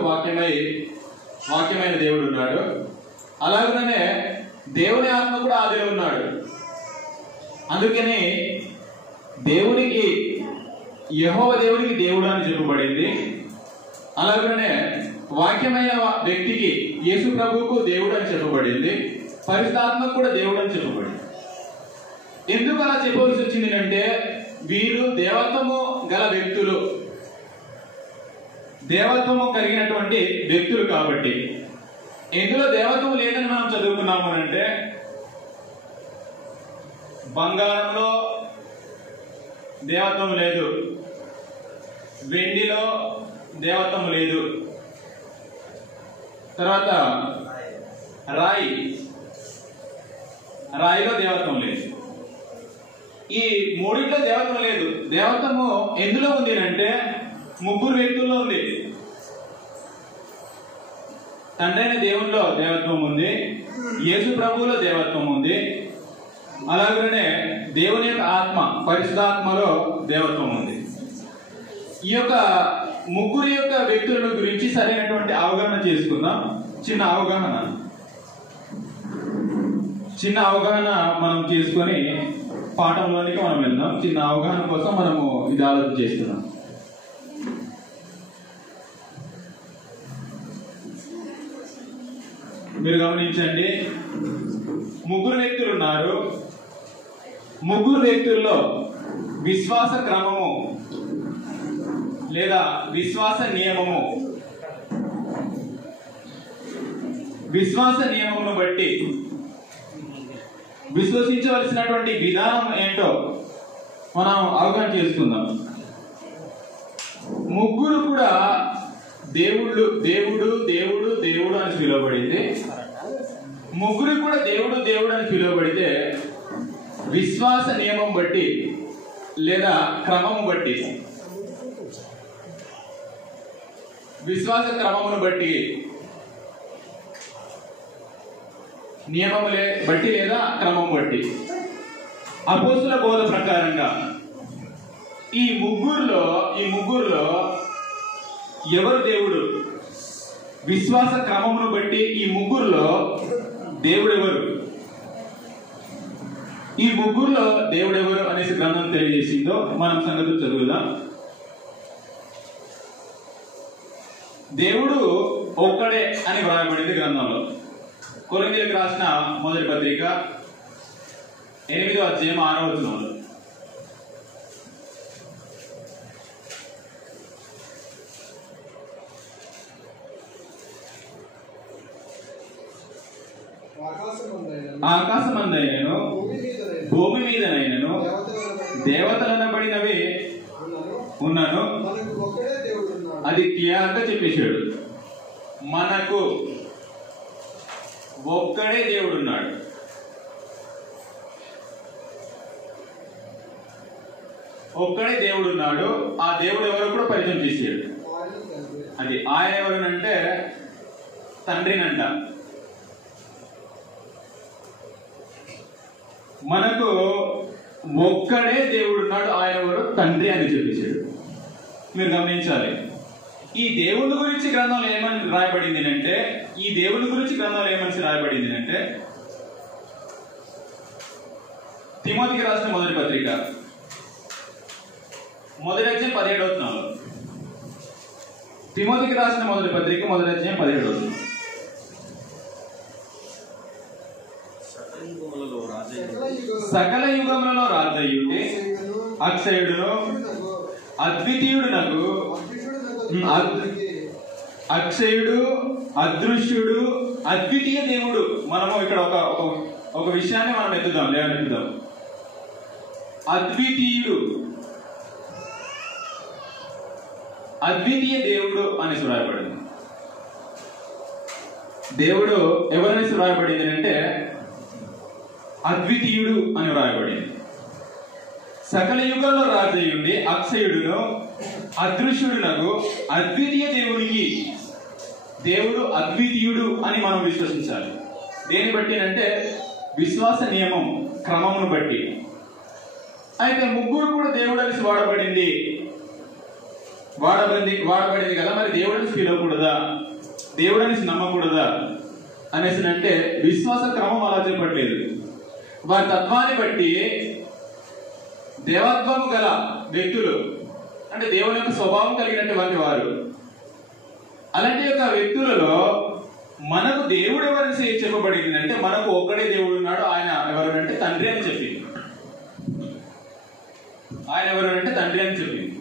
వాక్యమైన దేవుడున్నాడు. అలాగనే దేవుని ఆత్మ కూడా ఆదిలో ఉన్నాడు. అందుకని యెహోవా దేవునికి దేవుడు అని చెప్పబడింది. అలాగనే వాక్యమైన వ్యక్తికి యేసు ప్రభువుకు దేవుడు అని చెప్పబడింది. పరిశుద్ధాత్మకు కూడా దేవుడు అని చెప్పబడింది. ఎందుకు అలా చెప్పవలసి వచ్చింది అంటే, వీరు దేవత్వము గల వ్యక్తులు, దేవత్వము కలిగినటువంటి వ్యక్తులు కాబట్టి. ఇందులో దేవత్వం లేదని మనం చదువుకున్నాము అంటే, బంగారంలో దేవత్వం లేదు, వెండిలో దేవత్వం లేదు, తర్వాత రాయిలో దేవత్వం లేదు. ఈ మూడింట్లో దేవత్వం లేదు. దేవత్వము ఎందులో ఉంది అంటే ముగ్గురు వ్యక్తుల్లో ఉంది. తండ్రైన దేవునిలో దేవత్వం ఉంది, యేసు ప్రభువులో దేవత్వం ఉంది, అలాగనే దేవుని యొక్క ఆత్మ పరిశుద్ధాత్మలో దేవత్వం ఉంది. ఈ యొక్క ముగ్గురు యొక్క వ్యక్తుల గురించి సరైనటువంటి అవగాహన చేసుకుందాం. చిన్న అవగాహన మనం చేసుకొని పాఠంలోనికి మనం వెళ్దాం. చిన్న అవగాహన కోసం మనము ఇది ఆలోచన చేస్తున్నాం. మీరు గమనించండి, ముగ్గురు వ్యక్తులు ఉన్నారు. ముగ్గురు వ్యక్తుల్లో విశ్వాస క్రమము లేదా విశ్వాస నియమమును బట్టి విశ్వసించవలసినటువంటి విధానం ఏంటో మనం అవగాహన చేసుకుందాం. ముగ్గురు కూడా దేవుడు అని పిలువబడింది. ముగ్గురు కూడా దేవుడు అని పిలువబడితే విశ్వాస నియమం బట్టి లేదా క్రమము బట్టి, విశ్వాస క్రమమును బట్టి, నియమములే బట్టి లేదా క్రమం బట్టి, అపోస్తుల బోధ ప్రకారంగా ఈ ముగ్గురులో ఎవరు దేవుడు? విశ్వాస క్రమమును బట్టి ఈ ముగ్గురులో దేవుడు ఎవరు? ఈ ముగ్గురులో దేవుడు ఎవరు అనేసి గ్రంథం తెలియజేసిందో మనం సంగతులు చదువుదాం. దేవుడు ఒక్కడే అని వ్రాయబడింది గ్రంథంలో. కొరింథీయులకు రాసిన మొదటి పత్రిక 8వ అధ్యాయం 6వ వచనంలో, ఆకాశమందైనను భూమి మీదనైనను దేవతలనబడినవి ఉన్నను. అది క్లియర్గా చెప్పేశాడు. మనకు ఒక్కడే దేవుడున్నాడు. ఒక్కడే దేవుడున్నాడు. ఆ దేవుడు ఎవరు కూడా పరిచయం చేశాడు. అది ఆయన ఎవరునంటే తండ్రినంట. మనకు ఒక్కడే దేవుడున్నాడు, ఆయన ఎవరు? తండ్రి అని చెప్పేశాడు. మీరు గమనించాలి, ఈ దేవుని గురించి గ్రంథంలో ఏమని రాయబడింది అంటే తిమోతికి రాసిన మొదటి పత్రిక మొదటి అధ్యాయం 17వ వచనంలో. తిమోతికి రాసిన మొదటి పత్రిక మొదటి అధ్యాయం 17వ వచనం. సకల యుగములలో రాజయ్యుండి అక్షయుడును అద్వితీయుడునకు అక్షయుడు అదృశ్యుడు అద్వితీయ దేవుడు. మనము ఇక్కడ ఒక విషయాన్ని మనం ఎత్తుదాం, లేవనెత్తుదాం. అద్వితీయుడు, అద్వితీయ దేవుడు అని రాయబడింది. దేవుడు ఎవరిని రాయబడింది అంటే అద్వితీయుడు అని వ్రాయబడింది. సకల యుగాల్లో రాజయ్యుండి అక్షయుడును అదృశ్యుడునకు అద్వితీయ దేవునికి, దేవుడు అద్వితీయుడు అని మనం విశ్వసించాలి. దేని బట్టి అంటే విశ్వాస నియమం క్రమమును బట్టి. అయితే ముగ్గురు కూడా దేవుడు అని వాడబడింది కదా, మరి దేవుడిని పిలవకూడదా, దేవుడిని నమ్మకూడదా అనేసి అంటే విశ్వాస క్రమం అలా చెప్పట్లేదు. వారి తత్వాన్ని బట్టి దేవత్వము గల వ్యక్తులు అంటే దేవుని యొక్క స్వభావం కలిగినటువంటి వారు, అలాంటి యొక్క వ్యక్తులలో మనకు దేవుడు ఎవరని చెప్పబడింది అంటే మనకు ఒక్కడే దేవుడు ఉన్నాడు. ఆయన ఎవరు అంటే తండ్రి అని చెప్పింది. ఆయన ఎవరు అంటే తండ్రి అని చెప్పింది.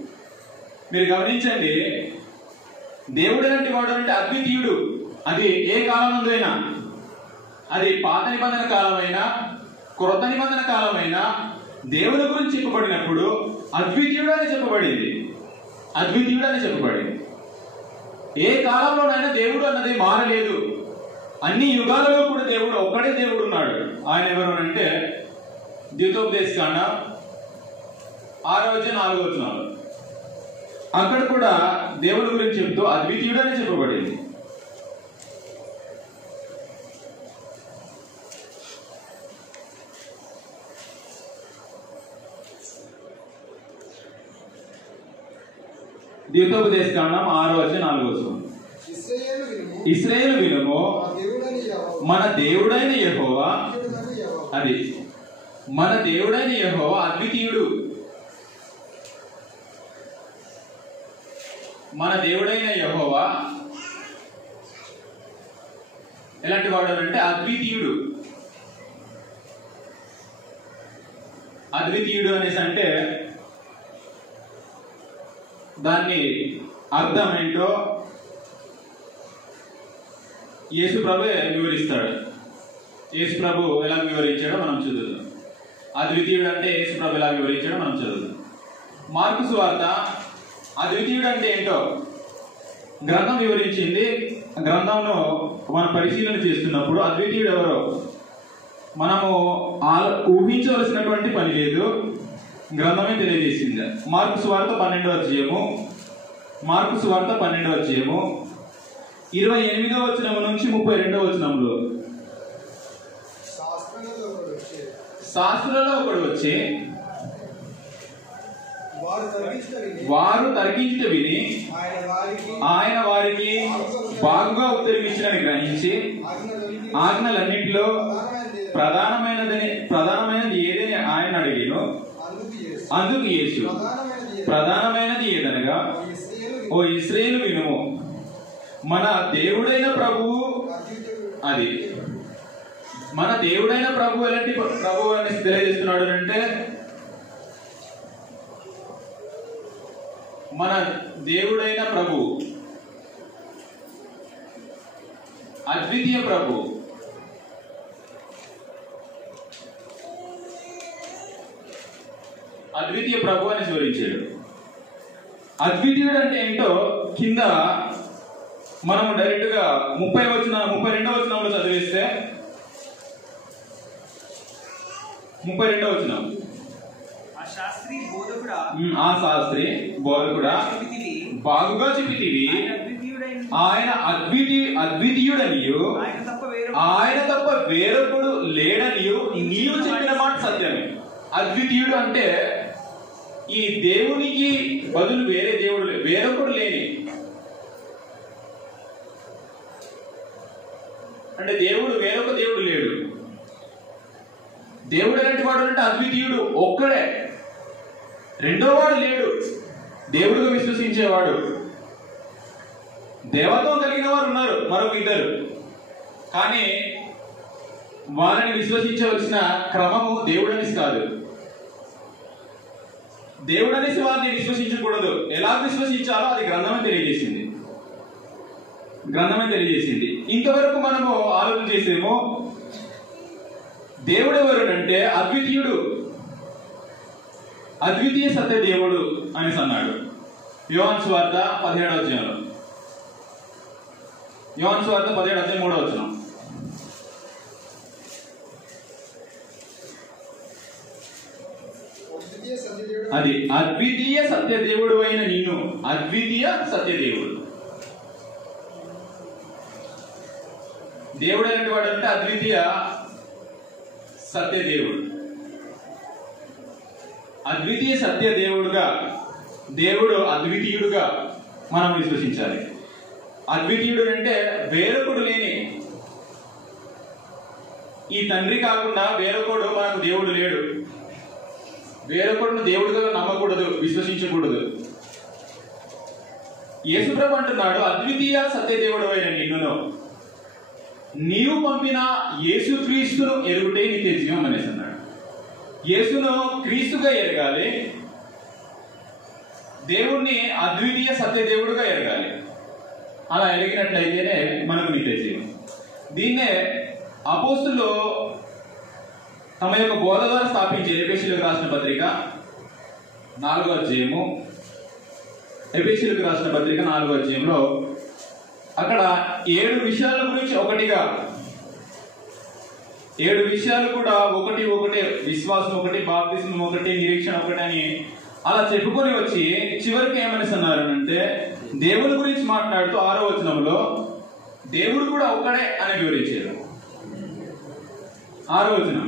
మీరు గమనించండి, దేవుడు ఎలాంటి వాడు అంటే అద్వితీయుడు. అది ఏ కాలం నుండైనా, అది పాత నిబంధన కాలమైనా క్రొత్త నిబంధన కాలమైనా దేవుని గురించి చెప్పబడినప్పుడు అద్వితీయుడు అని చెప్పబడింది. అద్వితీయుడు అని చెప్పబడింది. ఏ కాలంలోనైనా దేవుడు అన్నది మారలేదు. అన్ని యుగాలలో కూడా దేవుడు ఒక్కడే దేవుడు ఉన్నాడు. ఆయన ఎవరు అంటే ద్వితోపదేశకాండ 6వ 4వ అక్కడ కూడా దేవుడి గురించి చెప్తూ అద్వితీయుడు అని చెప్పబడింది. ద్వితోపదేశకాండం 6వ 4వ ఇశ్రాయేలు వినుము, మన దేవుడైన యెహోవా, అది మన దేవుడైన యెహోవా అద్వితీయుడు. మన దేవుడైన యెహోవా ఎలాంటి వాడు అంటే అద్వితీయుడు. అద్వితీయుడు అనేసి అంటే దాన్ని అర్థం ఏంటో యేసు ప్రభు వివరిస్తాడు. యేసు ప్రభు ఎలా వివరించాడో మనం చదువుదాం. అద్వితీయుడు అంటే యేసు ప్రభు ఎలా వివరించాడో మనం చదువుదాం. మార్కు సువార్త అద్వితీయుడు అంటే ఏంటో గ్రంథం వివరించింది. గ్రంథంను మనం పరిశీలన చేస్తున్నప్పుడు అద్వితీయుడు ఎవరో మనము ఊహించవలసినటువంటి పని లేదు, గ్రంథమే తెలియజేసింది. మార్కు సువార్త 12వ అధ్యాయము, మార్కు సువార్త 12వ అధ్యాయము 28వ వచనం నుంచి 32వ వచనంలో శాస్త్రంలో ఒకడు వచ్చి వారు తర్కించుట విని ఆయన వారికి బాగుగా ఉత్తరమిచ్చినని గ్రహించి ఆజ్ఞలన్నింటిలో ప్రధానమైనది ఏదని ఆయన అడిగాను. అందుకు యేసు ప్రధానమైనది ఏదనగా, ఓ ఇశ్రాయేలు వినుము, మన దేవుడైన ప్రభువు, అది మన దేవుడైన ప్రభు ఎలాంటి ప్రభు అని తెలియజేస్తున్నాడు అంటే మన దేవుడైన ప్రభు అద్వితీయ ప్రభు. అద్వితీయ ప్రభు అని వివరించాడు. అద్వితీయుడు అంటే ఏంటో కింద మనం డైరెక్ట్ గా 32వ వచనంలో చదివేస్తే 32వ వచనం, ఆ శాస్త్రి బోధకుడా బాగుగా చెప్పితివి, ఆయన అద్వితీయుడనియు ఆయన తప్ప వేరొకడు లేడనియు నీవు చెప్పిన మాట సత్యమే. అద్వితీయుడు అంటే ఈ దేవునికి బదులు వేరే దేవుడు వేరొకడు లేని, అంటే దేవుడు వేరొక దేవుడు లేడు. దేవుడు ఎలాంటి వాడు అంటే అద్వితీయుడు, ఒక్కడే, రెండో వాడు లేడు. దేవుడుగా విశ్వసించేవాడు. దేవత్వం కలిగిన వారు ఉన్నారు మరొక ఇద్దరు, కానీ వారిని విశ్వసించవలసిన క్రమము దేవుడనేసి కాదు. దేవుడనేసి వారిని విశ్వసించకూడదు. ఎలా విశ్వసించాలో అది గ్రంథమే తెలియజేసింది. ఇంతవరకు మనము ఆలోచన చేసేమో దేవుడు ఎవరు అంటే అద్వితీయుడు, అద్వితీయ సత్య దేవుడు అనేసి అన్నాడు యోహాను సువార్త 17వ అధ్యాయంలో. యోహాను సువార్త 17వ అధ్యాయం 3వ వచనం. అది అద్వితీయ సత్యదేవుడు అయిన నేను, అద్వితీయ సత్యదేవుడు. దేవుడు అయినటువంటి వాడు అంటే అద్వితీయ సత్యదేవుడు. అద్వితీయ సత్యదేవుడుగా, దేవుడు అద్వితీయుడుగా మనం విశ్వసించాలి. అద్వితీయుడు అంటే వేరొకడు లేని, ఈ తండ్రి కాకుండా వేరొకడు మనకు దేవుడు లేడు. వేరొకడును దేవుడుగా నమ్మకూడదు, విశ్వసించకూడదు. యేసుప్రభు అంటున్నాడు, అద్వితీయ సత్యదేవుడు అయిన నిన్నును నీవు పంపిన యేసుక్రీస్తును ఎరుగుటే నిత్య జీవం అనేసి అన్నాడు. యేసును క్రీస్తుగా ఎరగాలి, దేవుణ్ణి అద్వితీయ సత్యదేవుడుగా ఎరగాలి. అలా ఎరిగినట్లయితేనే మనకు నిత్య జీవం. దీన్నే అపోస్తులు తమ యొక్క బోధ ద్వారా స్థాపించే ఎఫెసీయులకు రాసిన పత్రిక 4వ అధ్యాయము, ఎఫెసీయులకు రాసిన పత్రిక 4వ అధ్యాయంలో అక్కడ 7 విషయాల గురించి ఒకటిగా, 7 విషయాలు కూడా ఒకటి, విశ్వాసం ఒకటి, బాప్తిస్మం ఒకటి, నిరీక్షణ ఒకటి అని అలా చెప్పుకొని వచ్చి చివరికి ఏమని అన్నారు అంటే దేవుని గురించి మాట్లాడుతూ 6వ వచనంలో దేవుడు కూడా ఒక్కడే అని వివరించారు. 6వ వచనం,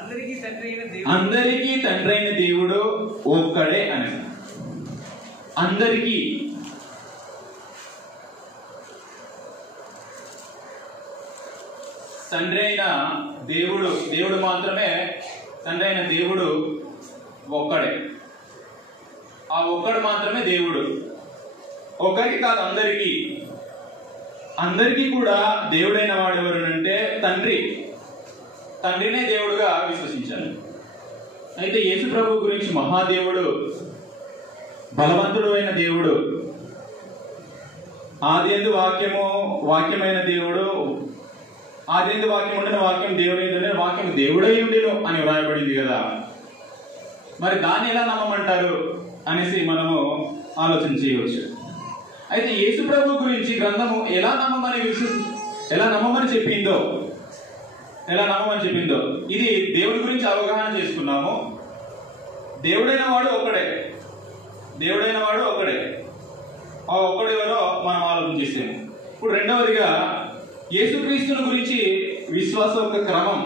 అందరికీ తండ్రి అయిన దేవుడు ఒక్కడే అని. అందరికీ తండ్రి అయిన దేవుడు, దేవుడు మాత్రమే తండ్రి అయిన దేవుడు ఒక్కడే. ఆ ఒక్కడు మాత్రమే దేవుడు. ఒక్కరికి కాదు, అందరికీ. అందరికీ కూడా దేవుడైన వాడు ఎవరు అంటే తండ్రి. తండ్రినే దేవుడుగా విశ్వసించాలి. అయితే యేసు ప్రభు గురించి మహాదేవుడు, బలవంతుడు అయిన దేవుడు, ఆదియందు వాక్యమైన దేవుడు, ఆదియందు వాక్యం ఉండిన వాక్యం దేవుడైన వాక్యం దేవుడై ఉండేను అని వ్రాయబడింది కదా. మరి దాన్ని ఎలా నమ్మమంటారు అనేసి మనము ఆలోచన చేయవచ్చు. అయితే యేసు ప్రభు గురించి గ్రంథము ఎలా నమ్మమని చెప్పిందో ఇది దేవుడి గురించి అవగాహన చేసుకున్నాము. దేవుడైన వాడు ఒక్కడే. ఆ ఒక్కడెవరో మనం ఆలోచన చేసాము. ఇప్పుడు రెండవదిగా యేసుక్రీస్తుని గురించి విశ్వాస యొక్క క్రమం,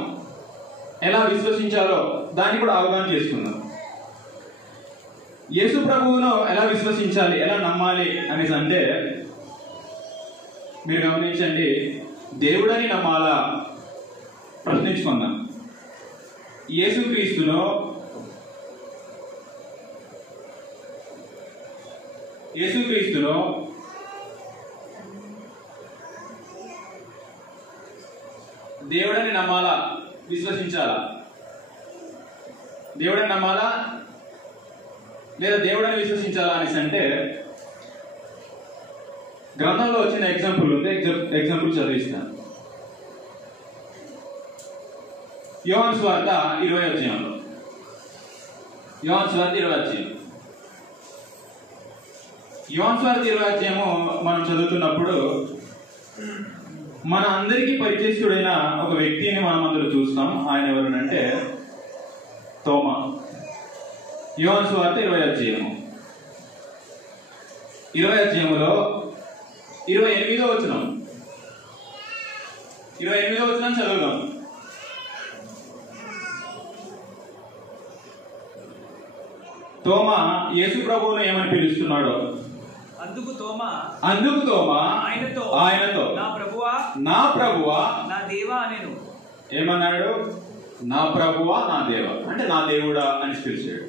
ఎలా విశ్వసించాలో దాన్ని కూడా అవగాహన చేసుకున్నాం. యేసు ప్రభువును ఎలా విశ్వసించాలి, ఎలా నమ్మాలి అనేసి అంటే మీరు గమనించండి. దేవుడని నమ్మాలా ప్రశ్నించుకుందాం. యేసుక్రీస్తును దేవుడని నమ్మాలా, విశ్వసించాలా? దేవుడని నమ్మాలా లేదా దేవుడని విశ్వసించాలా అనేసి అంటే గ్రంథంలో వచ్చిన ఎగ్జాంపుల్ ఉంది. ఎగ్జాంపుల్ చదివిస్తాను. యోహాను సువార్త 20వ అధ్యాయంలో, యోహాను సువార్త 20వ అధ్యాయము మనం చదువుతున్నప్పుడు మన అందరికీ పరిచయస్తుడైన ఒక వ్యక్తిని మనం అందరూ చూస్తాం. ఆయన ఎవరనంటే తోమా. యోహాను సువార్త 20వ అధ్యాయము, 20వ అధ్యాయములో 28వ వచనం చదువుదాం. తోమా యేసు ప్రభువును ఏమని పిలుస్తున్నాడో, అందుకు తోమా ఆయనతో నా ప్రభువా నా దేవా అనేను. ఏమన్నాడు? నా ప్రభువా నా దేవా అంటే నా దేవుడా అని పిలిచాడు.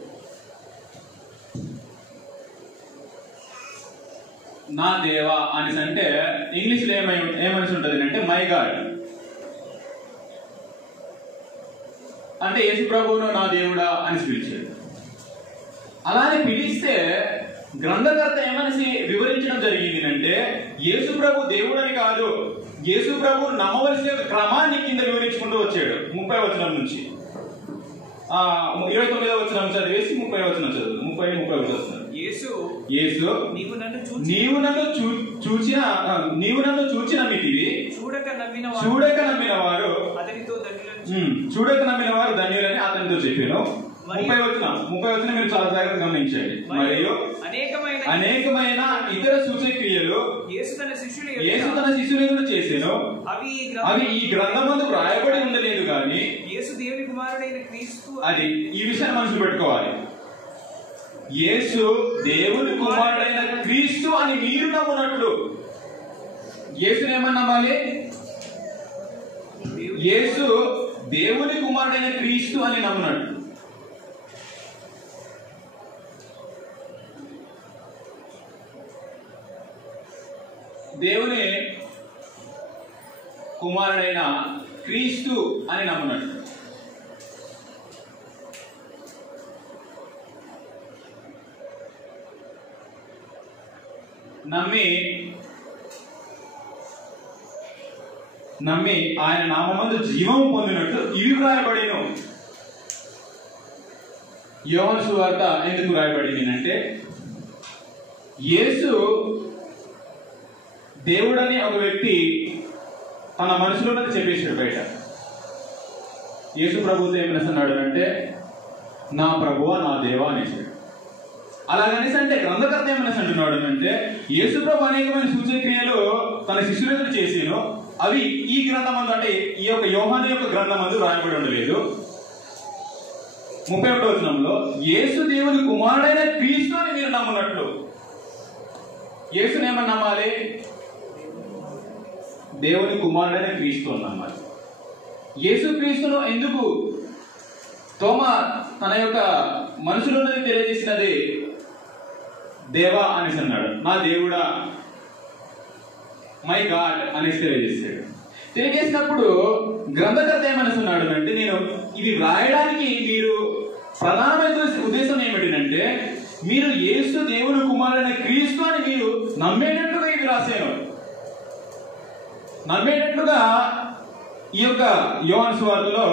నా దేవా అనేసి అంటే ఇంగ్లీష్లో ఏమనిసి ఉంటుంది అంటే మై గాడ్ అంటే యేసు ప్రభువును నా దేవుడా అని పిలిచాడు. అలానే పిలిస్తే గ్రంథకర్త ఏమనిసి వివరించడం జరిగింది అంటే యేసు ప్రభు దేవుడని కాదు, యేసు ప్రభు నమ్మవలసిన క్రమాన్ని కింద వివరించుకుంటూ వచ్చాడు. 30వ వచనం నుంచి 29వ వచనం చదివేసి 30వ వచనం చదువు. 30 వచనం. యేసు నీవు నన్ను చూచి నమ్మితివి, చూడక నమ్మిన వారు ధన్యులని అతనితో చెప్పాను. 30వ వచనం మీరు చాలా జాగ్రత్తగా గమనించండి. మరియు అనేకమైన ఇతర సూచక్రియలు యేసు తన శిష్యులను చేసెను, అవి ఈ గ్రంథమందు వ్రాయబడి ఉండలేదు కానీ యేసు దేవుని కుమారుడైన క్రీస్తు. అది ఈ విషయాన్ని మనసులో పెట్టుకోవాలి. యేసు దేవుని కుమారుడైన క్రీస్తు అని మీరు నమ్మునట్లు. యేసుని ఏమని నమ్మాలి? యేసు దేవుని కుమారుడైన క్రీస్తు అని నమ్మునట్లు. దేవుని కుమారుడైన క్రీస్తు అని నమ్మునట్లు. నమ్మి ఆయన నామమందు జీవము పొందినట్లు ఇవి వ్రాయబడిను. యోహాను సువార్త ఎందుకు వ్రాయబడింది అంటే యేసు దేవుడని ఒక వ్యక్తి తన మనసులో చెప్పేశాడు బయట. యేసు ప్రభువుతో ఏమన్నాడు అంటే నా ప్రభువా నా దేవా అనేసాడు. అలాగనేసి అంటే గ్రంథకర్త ఏమనేసి అంటున్నాడు అంటే యేసు ప్రభు అనేకమైన సూచక్రియలు తన శిష్యులకు చేసాను, అవి ఈ గ్రంథమందు అంటే ఈ యొక్క యోహాను యొక్క గ్రంథమందు రాయబడి ఉండలేదు. 31వ వచనంలో యేసు దేవుని కుమారుడైన క్రీస్తు అని మీరు నమ్మునట్లు. యేసుని ఏమని నమ్మాలి? దేవుని కుమారుడైన క్రీస్తు అని నమ్మాలి. యేసు క్రీస్తును ఎందుకు తోమా తన యొక్క మనసులో తెలియజేసినది దేవా అనేసి అన్నాడు. నా దేవుడా, మై గాడ్ అనేసి తెలియజేశాడు. తెలియజేసినప్పుడు గ్రంథకర్త ఏమనిస్తున్నాడు అంటే నేను ఇవి వ్రాయడానికి మీరు ప్రధానమైన ఉద్దేశం ఏమిటంటే మీరు యేసు దేవుని కుమారుడైన క్రీస్తు అని మీరు నమ్మేటట్లుగా ఇవి రాశాను. నమ్మేటట్లుగా ఈ యొక్క యోహాను సువార్తలో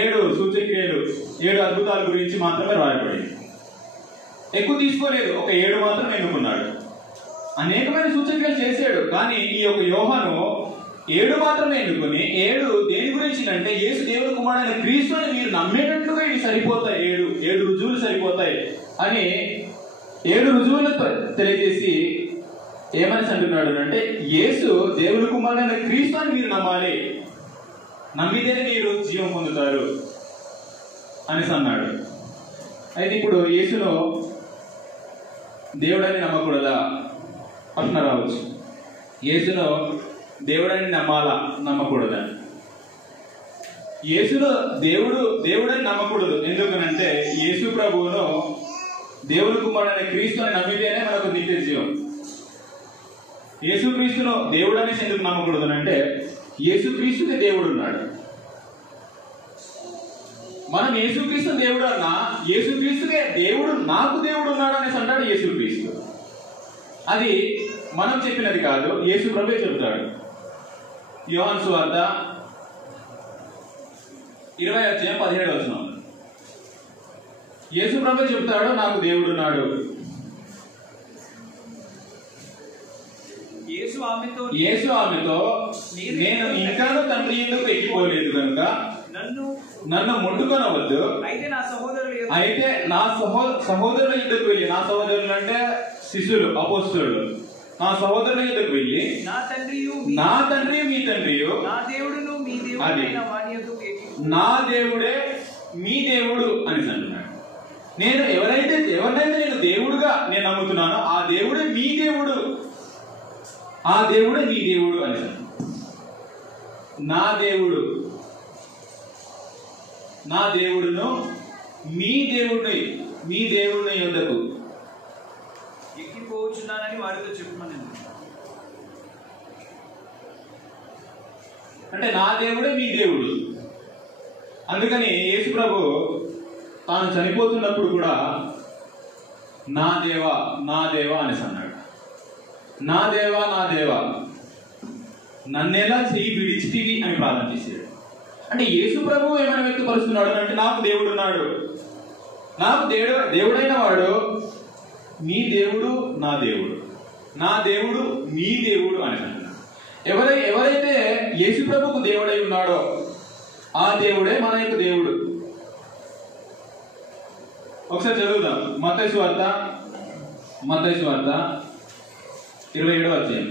7 సూచక్రియలు 7 అద్భుతాల గురించి మాత్రమే రాయబడింది. ఎక్కువ తీసుకోలేదు, ఒక 7 మాత్రం ఎన్నుకున్నాడు. అనేకమైన సూచక్రియలు చేశాడు, కానీ ఈ యొక్క యోహాను 7 మాత్రమే ఎన్నుకుని 7 దేని గురించి అంటే యేసు దేవుని కుమారుడైన క్రీస్తు అని మీరు నమ్మేటట్లుగా ఇవి సరిపోతాయి, 7 రుజువులు సరిపోతాయి అని 7 రుజువులు తెలియజేసి ఏమని అంటున్నాడు అంటే యేసు దేవుని కుమారుడైన క్రీస్తు అని మీరు నమ్మాలి, నమ్మితేనే మీరు జీవం పొందుతారు అనేసి అన్నాడు. అయితే ఇప్పుడు యేసులో దేవుడని నమ్మకూడదా ప్రశ్న రావచ్చు. యేసులో దేవుడని నమ్మాలా నమ్మకూడదా? యేసులో దేవుడని నమ్మకూడదు. ఎందుకనంటే యేసు ప్రభువును దేవుని కుమారుడైన క్రీస్తు అని నమ్మితేనే మనకు నిత్య జీవం. యేసుక్రీస్తును దేవుడు అనేసి ఎందుకు నమ్మకూడదు అంటే యేసుక్రీస్తుకి దేవుడు ఉన్నాడు. మనం యేసుక్రీస్తు దేవుడు అన్నా యేసుక్రీస్తుకే దేవుడు నాకు దేవుడు ఉన్నాడు అనేసి అంటాడు యేసుక్రీస్తు. అది మనం చెప్పినది కాదు, యేసు ప్రభువే చెబుతాడు. యోహాను సువార్త 20:17 వచనం యేసు ప్రభువే చెబుతాడు నాకు దేవుడు ఉన్నాడు. యేసు ఆమెతో నేను ఇంకాను తండ్రి ఎందుకు ఎక్కిపోలేదు కనుక నన్ను ముట్టుకొనవద్దు, అయితే నా సహోదరుల యుద్ధకు వెళ్ళి, నా సహోదరులు అంటే శిష్యులు అపోస్తలులు, నా సహోదరుల యుద్ధకు వెళ్ళి నా తండ్రి మీ తండ్రియు అది నా దేవుడే మీ దేవుడు అని అంటున్నాడు. నేను ఎవరైతే నేను దేవుడుగా నేను నమ్ముతున్నానో ఆ దేవుడే మీ దేవుడు, ఆ దేవుడే మీ దేవుడు అని. నా దేవుడు నా దేవుడును మీ దేవుడిని యొద్దకు ఎక్కిపోవచ్చున్నానని వారితో చెప్పమని. అంటే నా దేవుడే మీ దేవుడు. అందుకని యేసు ప్రభు తాను చనిపోతున్నప్పుడు కూడా నా దేవా అనేసి అన్నాడు. నా దేవా నన్నెలా చెయ్యి విడిచితివి అని ప్రార్థన చేశాడు. అంటే యేసు ప్రభు ఏమైనా వ్యక్తపరుస్తున్నాడు అంటే నాకు దేవుడు ఉన్నాడు, నాకు దేవుడైన వాడు మీ దేవుడు, నా దేవుడు మీ దేవుడు అని అంటున్నాడు. ఎవరైతే యేసు ప్రభుకు దేవుడై ఉన్నాడో ఆ దేవుడే మన యొక్క దేవుడు. ఒకసారి చదువుదాం. మత్తయి సువార్త 27వ అధ్యాయం.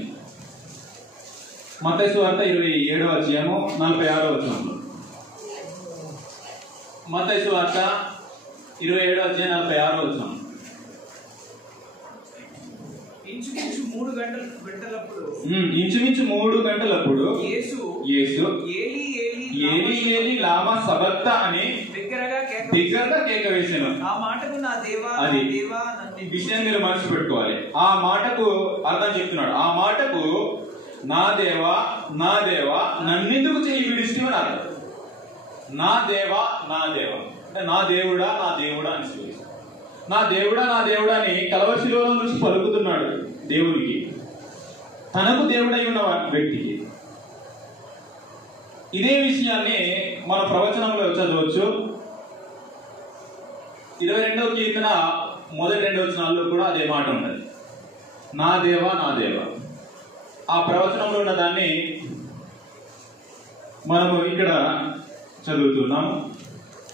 మత్తయి సువార్త 27వ అధ్యాయము 46వ వచనంలో. మత్తయి సువార్త 27వ అధ్యాయం 46వ వచనం. ఇంచుమించు 3 గంటలప్పుడు యేసు ఏలీ ఏలీ లామా సబక్తా అని బిగ్గరగా కేక వేసాను. ఆ మాటకు నా దేవా అది నన్ను ఈ విషయాన్ని మీరు మనసు పెట్టుకోవాలి. ఆ మాటకు అర్థం చెప్తున్నాడు. ఆ మాటకు నా దేవా నన్నెందుకు చెయ్యి విడిచితివి అని అర్థం. నా దేవా అంటే నా దేవుడా అని చెప్పేసి నా దేవుడా అని కలవశిలో నుంచి పలుకుతున్నాడు దేవునికి, తనకు దేవుడై ఉన్న వ్యక్తికి. ఇదే విషయాన్ని మన ప్రవచనంలో చదవచ్చు. 22వ కీర్తన మొదటి 2 వచనాల్లో కూడా అదే మాట ఉన్నది, నా దేవా. ఆ ప్రవచనంలో ఉన్న దాన్ని మనము ఇక్కడ చదువుతున్నాము.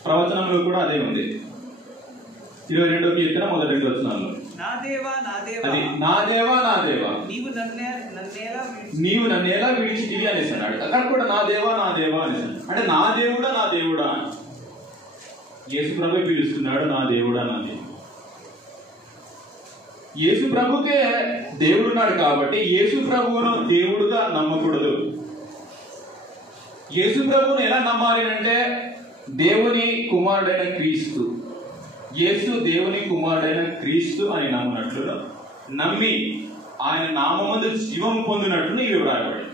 ప్రవచనంలో కూడా అదే ఉంది. 22వ కీర్తన మొదటి 2 వచనాల్లో నా దేవా అది నా దేవా నీవు నన్నేలా విడిచితివి అనేసి అన్నాడు. అక్కడ కూడా నా దేవా అనేసి అంటే నా దేవుడా యేసు ప్రభు పిలుస్తున్నాడు. నా దేవుడా. యేసు ప్రభుకే దేవుడున్నాడు కాబట్టి యేసు ప్రభువును దేవుడుగా నమ్మకూడదు. యేసు ప్రభువును ఎలా నమ్మాలి అంటే దేవుని కుమారుడైన క్రీస్తు, యేసు దేవుని కుమారుడైన క్రీస్తు అని నమ్మినట్లు నమ్మి ఆయన నామమందు జీవం పొందినట్లు ఇవి వ్రాయబడి.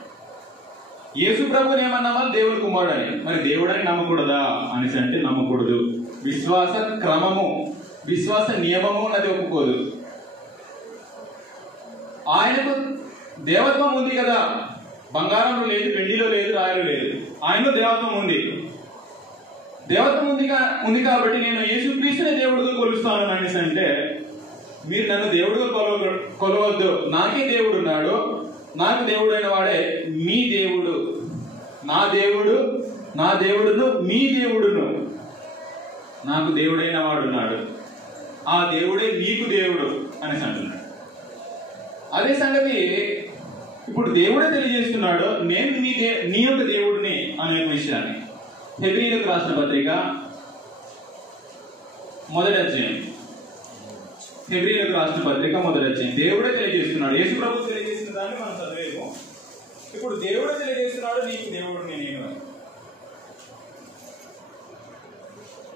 యేసు ప్రభుని ఏమన్నామా దేవుని కుమారుడని, మరి దేవుడని నమ్మకూడదా అనేసి అంటే నమ్మకూడదు. విశ్వాస క్రమము, విశ్వాస నియమము అన్నది ఒప్పుకోదు. ఆయనకు దేవత్వం ఉంది కదా, బంగారంలో లేదు, వెండిలో లేదు, రాయలో లేదు. ఆయనలో దేవత్వం ఉంది. దేవత్వం ఉంది కాబట్టి నేను యేసుక్రీస్తునే దేవుడుగా కొలుస్తాను అనేసి అంటే మీరు నన్ను దేవుడుగా కొలవద్దు. నాకే దేవుడు ఉన్నాడు, నాకు దేవుడైన వాడే మీ దేవుడు. నా దేవుడును మీ దేవుడును, నాకు దేవుడైన వాడున్నాడు, ఆ దేవుడే మీకు దేవుడు అనేసి అంటున్నాడు. అదే సంగతి ఇప్పుడు దేవుడే తెలియజేస్తున్నాడు, నేను నీ యొక్క దేవుడిని అనే విషయాన్ని. హెబ్రీయులకు రాసిన పత్రిక మొదటి అధ్యాయం దేవుడే తెలియజేస్తున్నాడు. యేసు ప్రభు తెలియజేసిన దాన్ని మనం చదివేమో. ఇప్పుడు దేవుడే తెలియజేస్తున్నాడు, నీకు దేవుడు నేను.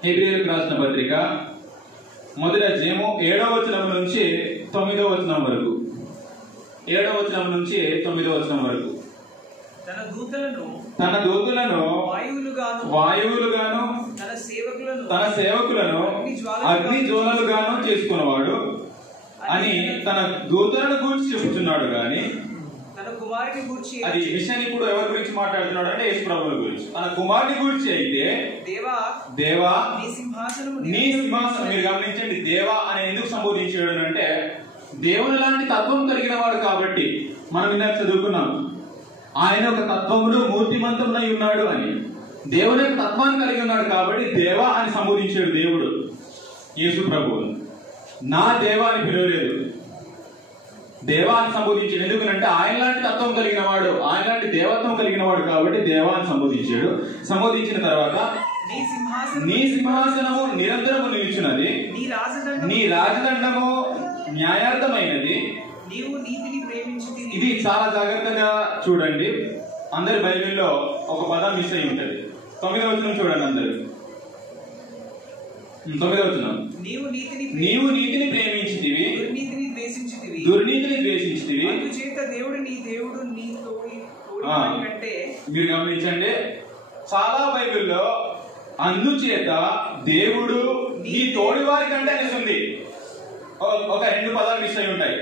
హెబ్రీయులకు రాసిన పత్రిక మొదటి అధ్యాయము 7వ వచనం నుంచి 9వ వచనం వరకు. 7వ వచనం నుంచి 9వ వచనం వరకు. తన దూతలను వాయువులుగాను తన సేవకులను అగ్ని జ్వాలలుగాను చేసుకున్నవాడు అని తన దూతలను గురించి చెబుతున్నాడు. గాని అది విషయాన్ని ఇప్పుడు ఎవరి గురించి మాట్లాడుతున్నాడు అంటే యేసు ప్రభువుల గురించి. తన కుమారుని గురించి అయితే దేవా నీ సింహాసనం. మీరు గమనించండి, దేవా అని ఎందుకు సంబోధించాడు అంటే దేవుని లాంటి తత్వం కలిగిన వాడు కాబట్టి. మనం ఇందాక చదువుకున్నాం, ఆయన ఒక తత్వమును మూర్తిమంతమునై ఉన్నాడు అని. దేవుని యొక్క తత్వాన్ని కలిగి ఉన్నాడు కాబట్టి దేవా అని సంబోధించాడు దేవుడు యేసు ప్రభువును. నా దేవా అని పిలవలేదు, దేవా అని సంబోధించాడు. ఎందుకంటే ఆయన లాంటి తత్వం కలిగిన వాడు, ఆయన లాంటి దేవత్వం కలిగిన వాడు కాబట్టి దేవా అని సంబోధించాడు. సంబోధించిన తర్వాత నీ సింహాసనము నిరంతరము నిలుచున్నది, నీ రాజదండము న్యాయార్థమైనది. ఇది చాలా జాగ్రత్తగా చూడండి. అందరి బైబిల్లో ఒక పదం మిస్ అయి ఉంటది. 9వ వచనం చూడండి అందరు. 9వ వచనం. నీవు నీతిని ప్రేమించితివి, దుర్నీతిని ద్వేషించితివి. అందుచేత దేవుడు నీ తోడి కంటే, మీరు గమనించండి, చాలా బైబిల్లో అందుచేత దేవుడు నీ తోడి వారి కంటే అనేసి ఉంది. ఒక 2 పదాలు మిస్ అయి ఉంటాయి.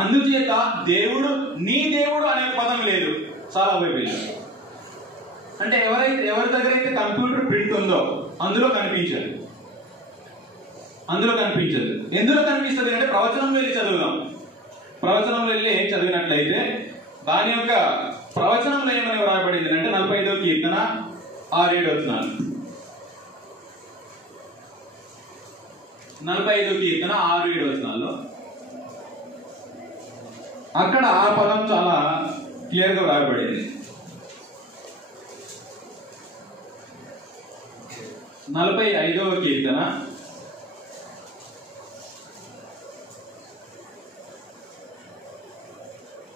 అందుచేత దేవుడు నీ దేవుడు అనే పదం లేదు చాలా బైబిల్లో. అంటే ఎవరి దగ్గర అయితే కంప్యూటర్ ప్రింట్ ఉందో అందులో కనిపించదు. ఎందులో కనిపిస్తుంది అంటే ప్రవచనంలో వెళ్ళి చదువుదాం. ప్రవచనంలో వెళ్ళి చదివినట్లయితే దాని యొక్క ప్రవచనంలో ఏమని వ్రాయబడింది అంటే 45వ కీర్తన 6-7 వచనాలు. 45వ కీర్తన 6-7 వచనాల్లో అక్కడ ఆ పదం చాలా క్లియర్ గా వ్రాయబడింది. 45వ కీర్తన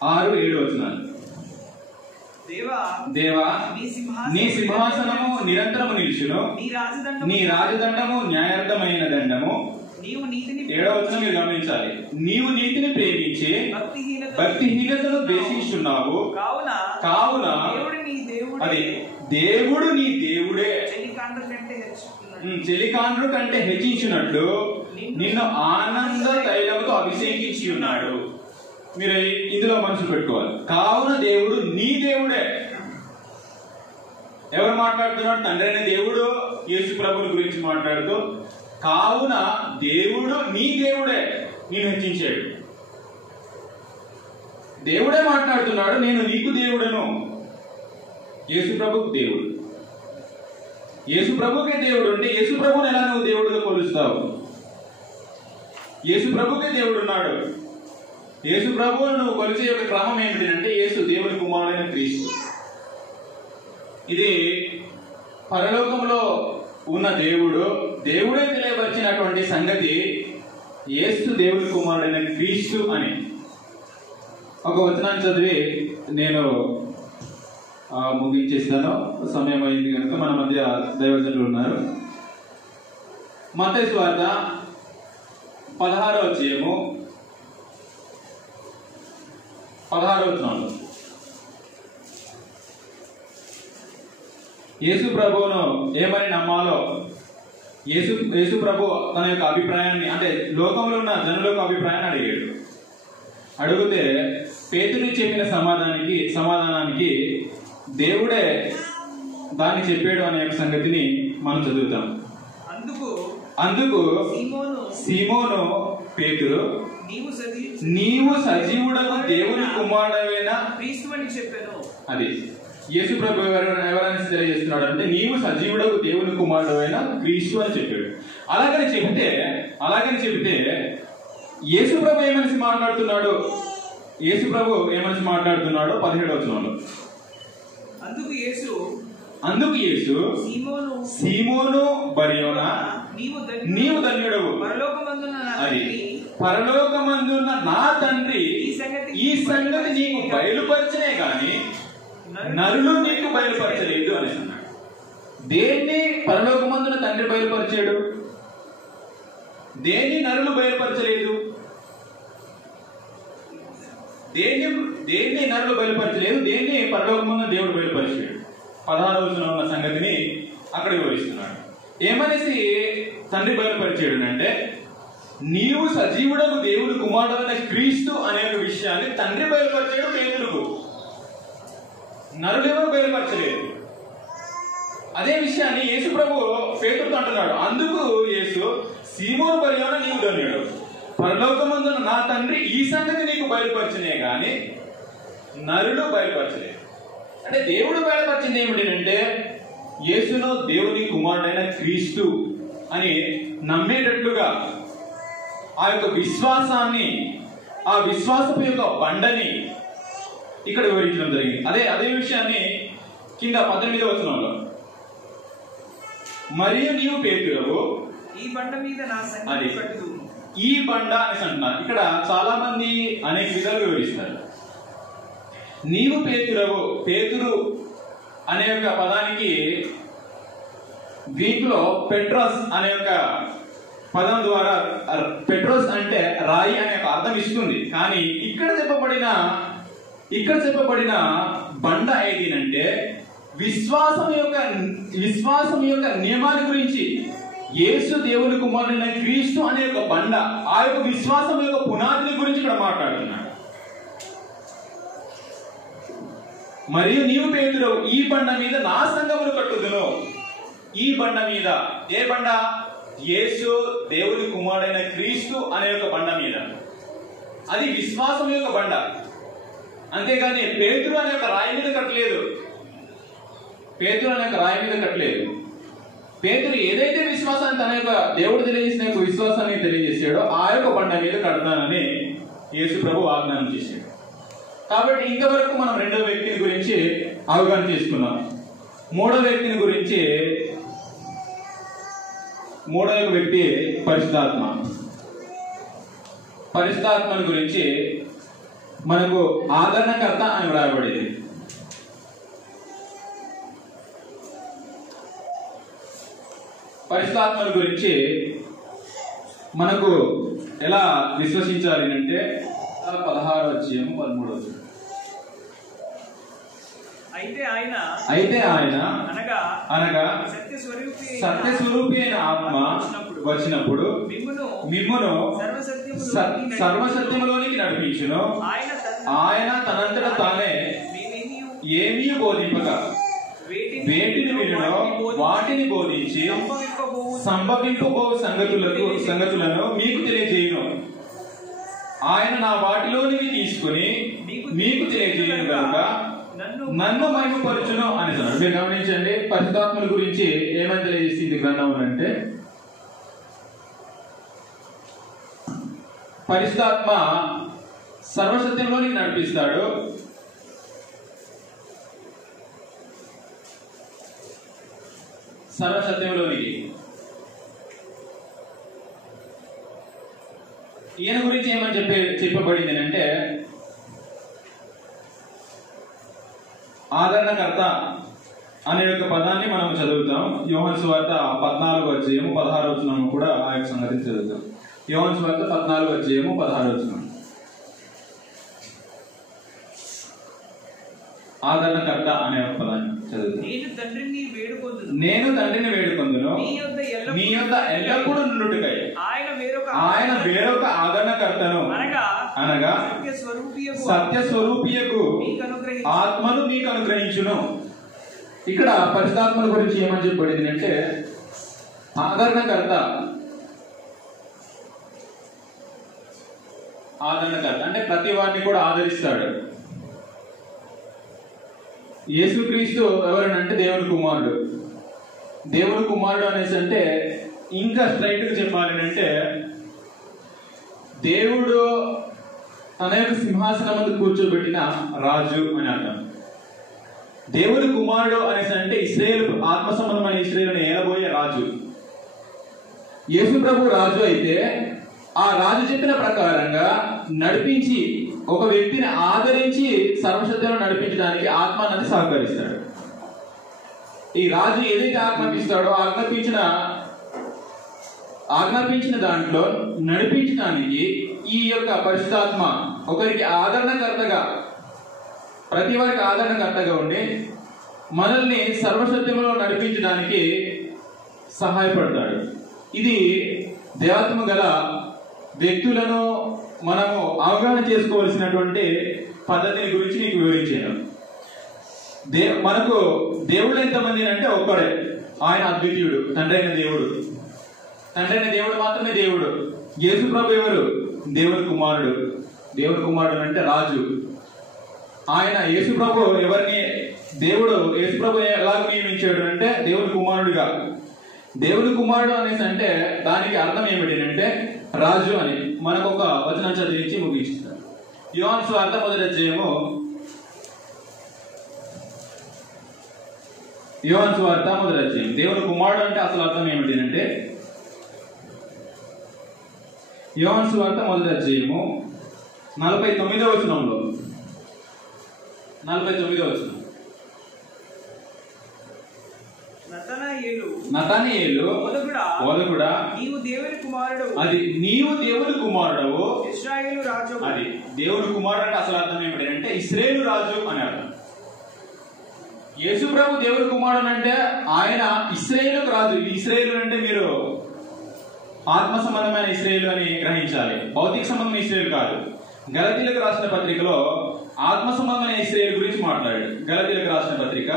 6-7 వచనాలు. దేవా నీ సింహాసనము నిరంతరము నిలుచును, నీ రాజదండము న్యాయార్థమైన దండము. 7వ వచనం మీరు గమనించాలి. నీవు నీతిని ప్రేమించి భక్తిహీనతను ద్వేషిస్తున్నావు, కావున అది దేవుడు నీ దేవుడే చెలికాండ్రు కంటే హెచ్చించినట్లు నిన్ను ఆనంద తైలముతో అభిషేకించి ఉన్నాడు. మీరు ఇందులో మనసు పెట్టుకోవాలి. కావున దేవుడు నీ దేవుడే. ఎవరు మాట్లాడుతున్నాడు? తండ్రి అయిన దేవుడు యేసు ప్రభుని గురించి మాట్లాడుతూ, కావున దేవుడు నీ దేవుడే నేను హెచ్చించాడు. దేవుడే మాట్లాడుతున్నాడు, నేను నీకు దేవుడను. యేసు ప్రభుకు దేవుడు. యేసు ప్రభుకే దేవుడు అంటే యేసు ప్రభుని ఎలా నువ్వు దేవుడుగా కొలుస్తావు? యేసు ప్రభుకే దేవుడు ఉన్నాడు. యేసు ప్రభువును నువ్వు కొలిచే యొక్క క్రమం ఏమిటి అంటే యేసు దేవుని కుమారుడైన క్రీస్తు. ఇది పరలోకంలో ఉన్న దేవుడే తెలియపరిచినటువంటి సంగతి యేసు దేవుని కుమారుడైన క్రీస్తు అని. ఒక వచనాన్ని చదివి నేను ముగించేస్తాను, సమయం అయింది కనుక. మన మధ్య దైవజనులు ఉన్నారు. మత్తయి సువార్త 16వ అధ్యాయము 16వ వచనంలో యేసు ప్రభువును ఏమని నమ్మాలో యేసు ప్రభు తన యొక్క అభిప్రాయాన్ని, అంటే లోకంలో ఉన్న జనుల యొక్క అభిప్రాయాన్ని అడిగాడు. అడిగితే పేతురు చెప్పిన సమాధానానికి దేవుడే దాన్ని చెప్పాడు అనే సంగతిని మనం చదువుతాం. అందుకు సీమోను పేతురు, నీవు సజీవుడకు దేవుని కుమారుడైన క్రీస్తు అని చెప్పాను. అది యేసు ప్రభు ఎవరైనా తెలియజేస్తున్నాడు అంటే నీవు సజీవుడకు దేవుని కుమారుడైన క్రీస్తు అని చెప్పాడు. అలాగని చెబితే యేసు ప్రభు ఏమనిసి మాట్లాడుతున్నాడు? యేసు ప్రభు ఏమనిసి మాట్లాడుతున్నాడో 17వ వచనంలో, అందుకు యేసు సీమోను బర్యోనా నీవు ధన్యుడవు, పరలోకమందున్న నా తండ్రి ఈ సంగతి నీకు బయలుపరచనే గాని నరులు నీకు బయలుపరచలేదు అని అన్నాడు. దేన్ని పరలోకమందున తండ్రి బయలుపరిచాడు? దేన్ని నరులు బయలుపరచలేదు? దేన్ని నరులు బయలుపరచలేదు, దేన్ని పరలోకమందున దేవుడు బయలుపరిచాడు. 16వ వచనంలో ఉన్న సంగతిని అక్కడ వివరిస్తున్నాడు. ఏమనేసి తండ్రి బయలుపరిచాడు అంటే నీవు సజీవుడకు దేవుని కుమారుడైన క్రీస్తు అనే విషయాన్ని తండ్రి బయలుపరిచాడు పేతురుకు. నరులెవరు బయలుపరచలేదు. అదే విషయాన్ని యేసు ప్రభు పేతురుతో అంటున్నాడు. అందుకు యేసు సీమోను బర్యోనా నీవు ధన్యుడు, పరలోకమందున నా తండ్రి ఈ సంగతి నీకు బయలుపరిచినే గాని నరులు బయలుపరచలేదు. అంటే దేవుడు బయలుపరిచింది ఏమిటంటే యేసును దేవుని కుమారుడైన క్రీస్తు అని నమ్మేటట్లుగా ఆ యొక్క విశ్వాసాన్ని, ఆ విశ్వాసపు యొక్క బండని ఇక్కడ వివరించడం జరిగింది. అదే విషయాన్ని కింద 18వ వచనంలో, మరియు నీవు పేతురవు ఈ బండ మీద నా సన్నిధి కట్టుదును. ఈ బండ అనేసి అంటున్నారు. ఇక్కడ చాలా మంది అనేక విధాలు వివరిస్తారు. నీవు పేతురవు, పేతురు అనే యొక్క పదానికి గ్రీక్ లో పెట్రస్ అనే యొక్క పదం ద్వారా పెట్రోస్ అంటే రాయి అనే ఒక అర్థం ఇస్తుంది. కానీ ఇక్కడ చెప్పబడిన బండ ఏదినంటే విశ్వాసం యొక్క నియమాల గురించి, యేసు దేవుని కుమారుడైన క్రీస్తు అనే ఒక బండ, ఆ యొక్క విశ్వాసం యొక్క పునాదిని గురించి ఇక్కడ మాట్లాడుతున్నాడు. మరియు నీవు పేతురు ఈ బండ మీద నా సంఘమును కట్టుదును. ఈ బండ మీద, ఏ బండ? యేసు దేవుని కుమారుడైన క్రీస్తు అనే ఒక బండ మీద. అది విశ్వాసం యొక్క బండ, అంతేగాని పేతురు అనే ఒక రాయి మీద కట్టలేదు. పేతురు ఏదైతే విశ్వాసాన్ని తన యొక్క దేవుడు తెలియజేసిన యొక్క విశ్వాసాన్ని తెలియజేసాడో ఆ యొక్క బండ మీద కడతానని యేసు ప్రభు వాగ్దానం చేశాడు. కాబట్టి ఇంతవరకు మనం రెండో వ్యక్తిని గురించి అవగాహన చేసుకున్నాం. మూడో వ్యక్తి పరిశుద్ధాత్మని గురించి మనకు ఆదరణకర్త అని వ్రాయబడింది. పరిశుద్ధాత్మని గురించి మనకు ఎలా విశ్వసించాలి అంటే 16-13. అయితే ఆయన అనగా సత్యస్వరూపి అయిన ఆత్మ వచ్చినప్పుడు మిమ్మును సర్వసత్యములోనికి నడిపించును. ఆయన తనంతట తానే ఏమీ బోధింపక వేటిని వినునో వాటిని బోధించి సంభవింపబో సంగతులను మీకు తెలియజేయును. ఆయన నా వాటిలోనివి తీసుకుని మీకు తెలియజేయును కనుక నన్ను మహిమపరచును అని అన్నాడు. మీరు గమనించండి, పరిశుద్ధాత్మల గురించి ఏమని తెలియజేసింది గ్రంథం అంటే, పరిశుద్ధాత్మ సర్వసత్యంలోనికి నడిపిస్తాడు. సర్వసత్యంలోనికి ఈయన గురించి ఏమని చెప్పబడింది అంటే, ఆదరణకర్త అనే యొక్క పదాన్ని మనం చదువుతాం. యోహాను సువార్త 14:16 కూడా ఆ యొక్క సంగతిని చదువుతాం. యోహాను సువార్త 14:16. ఆదరణకర్త అనే ఒక పదాన్ని చదువుతాం. నేను తండ్రిని వేడుకొందును నీ యొద్ద ఎల్లప్పుడూ నుండుటకై ఆయన వేరొక ఆదరణకర్తను అనగా సత్యస్వరూపియకు ఆత్మను మీకు అనుగ్రహించును. ఇక్కడ పరిశుద్ధాత్మల గురించి ఏమని చెప్పబడింది అంటే, ఆదరణకర్త అంటే ప్రతి వారిని కూడా ఆదరిస్తాడు. యేసుక్రీస్తు ఎవరనంటే దేవుని కుమారుడు అనేసి అంటే, ఇంకా స్ట్రైట్ గా చెప్పాలి అంటే, దేవుడు తన యొక్క సింహాసనం ముందు కూర్చోబెట్టిన రాజు అని అర్థం. దేవుని కుమారుడు అనేసి అంటే ఇశ్రాయేలు ఆత్మ సంబంధమైన ఇశ్రాయేలును ఏలబోయే రాజు. యేసు ప్రభు రాజు అయితే ఆ రాజు చెప్పిన ప్రకారంగా నడిపించి ఒక వ్యక్తిని ఆదరించి సర్వసత్యంలో నడిపించడానికి ఆత్మ అన్నది సహకరిస్తాడు. ఈ రాజు ఏదైతే ఆజ్ఞాపిస్తాడో ఆజ్ఞాపించిన దాంట్లో నడిపించడానికి ఈ యొక్క పరిశుద్ధాత్మ ఒకరికి ఆదరణకర్తగా, ప్రతి వారికి ఆదరణకర్తగా ఉండి మనల్ని సర్వసత్యంలో నడిపించడానికి సహాయపడతాడు. ఇది దేవాత్మ గల వ్యక్తులను మనము అవగాహన చేసుకోవాల్సినటువంటి పద్ధతిని గురించి నీకు వివరించాను. మనకు దేవుడు ఎంతమంది అంటే ఒక్కడే, ఆయన అద్వితీయుడు, తండ్రి అయిన దేవుడు మాత్రమే దేవుడు. యేసు ప్రభు ఎవరు? దేవుని కుమారుడు అంటే రాజు. ఆయన యేసు ప్రభు ఎవరిని యేసు ప్రభు ఎలాగ నియమించాడు అంటే దేవుని కుమారుడుగా. దేవుని కుమారుడు అనేసి అంటే దానికి అర్థం ఏమిటి అంటే రాజు అని. మనకు ఒక వచనం చదివించి ముగించుతారు. యోహాను సువార్త 1వ అధ్యాయము, యోహాను సువార్త 1వ అధ్యాయం. దేవుని కుమారుడు అంటే అసలు అర్థం ఏమిటి అంటే, యోహాను సువార్త 1వ అధ్యాయము 49వ వచనంలో, 49వ వచనం, నతనయేలు బోధకుడా, నీవు దేవుని కుమారుడు, అది నీవు దేవుని కుమారుడవు, ఇశ్రాయేలు రాజు. అది దేవుని కుమారుడు అంటే అసలు అర్థం ఏమిటంటే ఇశ్రాయేలు రాజు అని అర్థం. యేసు ప్రభు దేవుని కుమారుడు అంటే ఆయన ఇశ్రాయేలుకు రాజు. ఇశ్రాయేలు అంటే మీరు ఆత్మ సంబంధమైన ఇశ్రాయేలు అని గ్రహించాలి, భౌతిక సంబంధమైన ఇశ్రాయేలు కాదు. గలతీయులకు రాసిన పత్రికలో ఆత్మ సంబంధమైన ఇశ్రాయేలు గురించి మాట్లాడాడు. గలతీయులకు రాసిన పత్రిక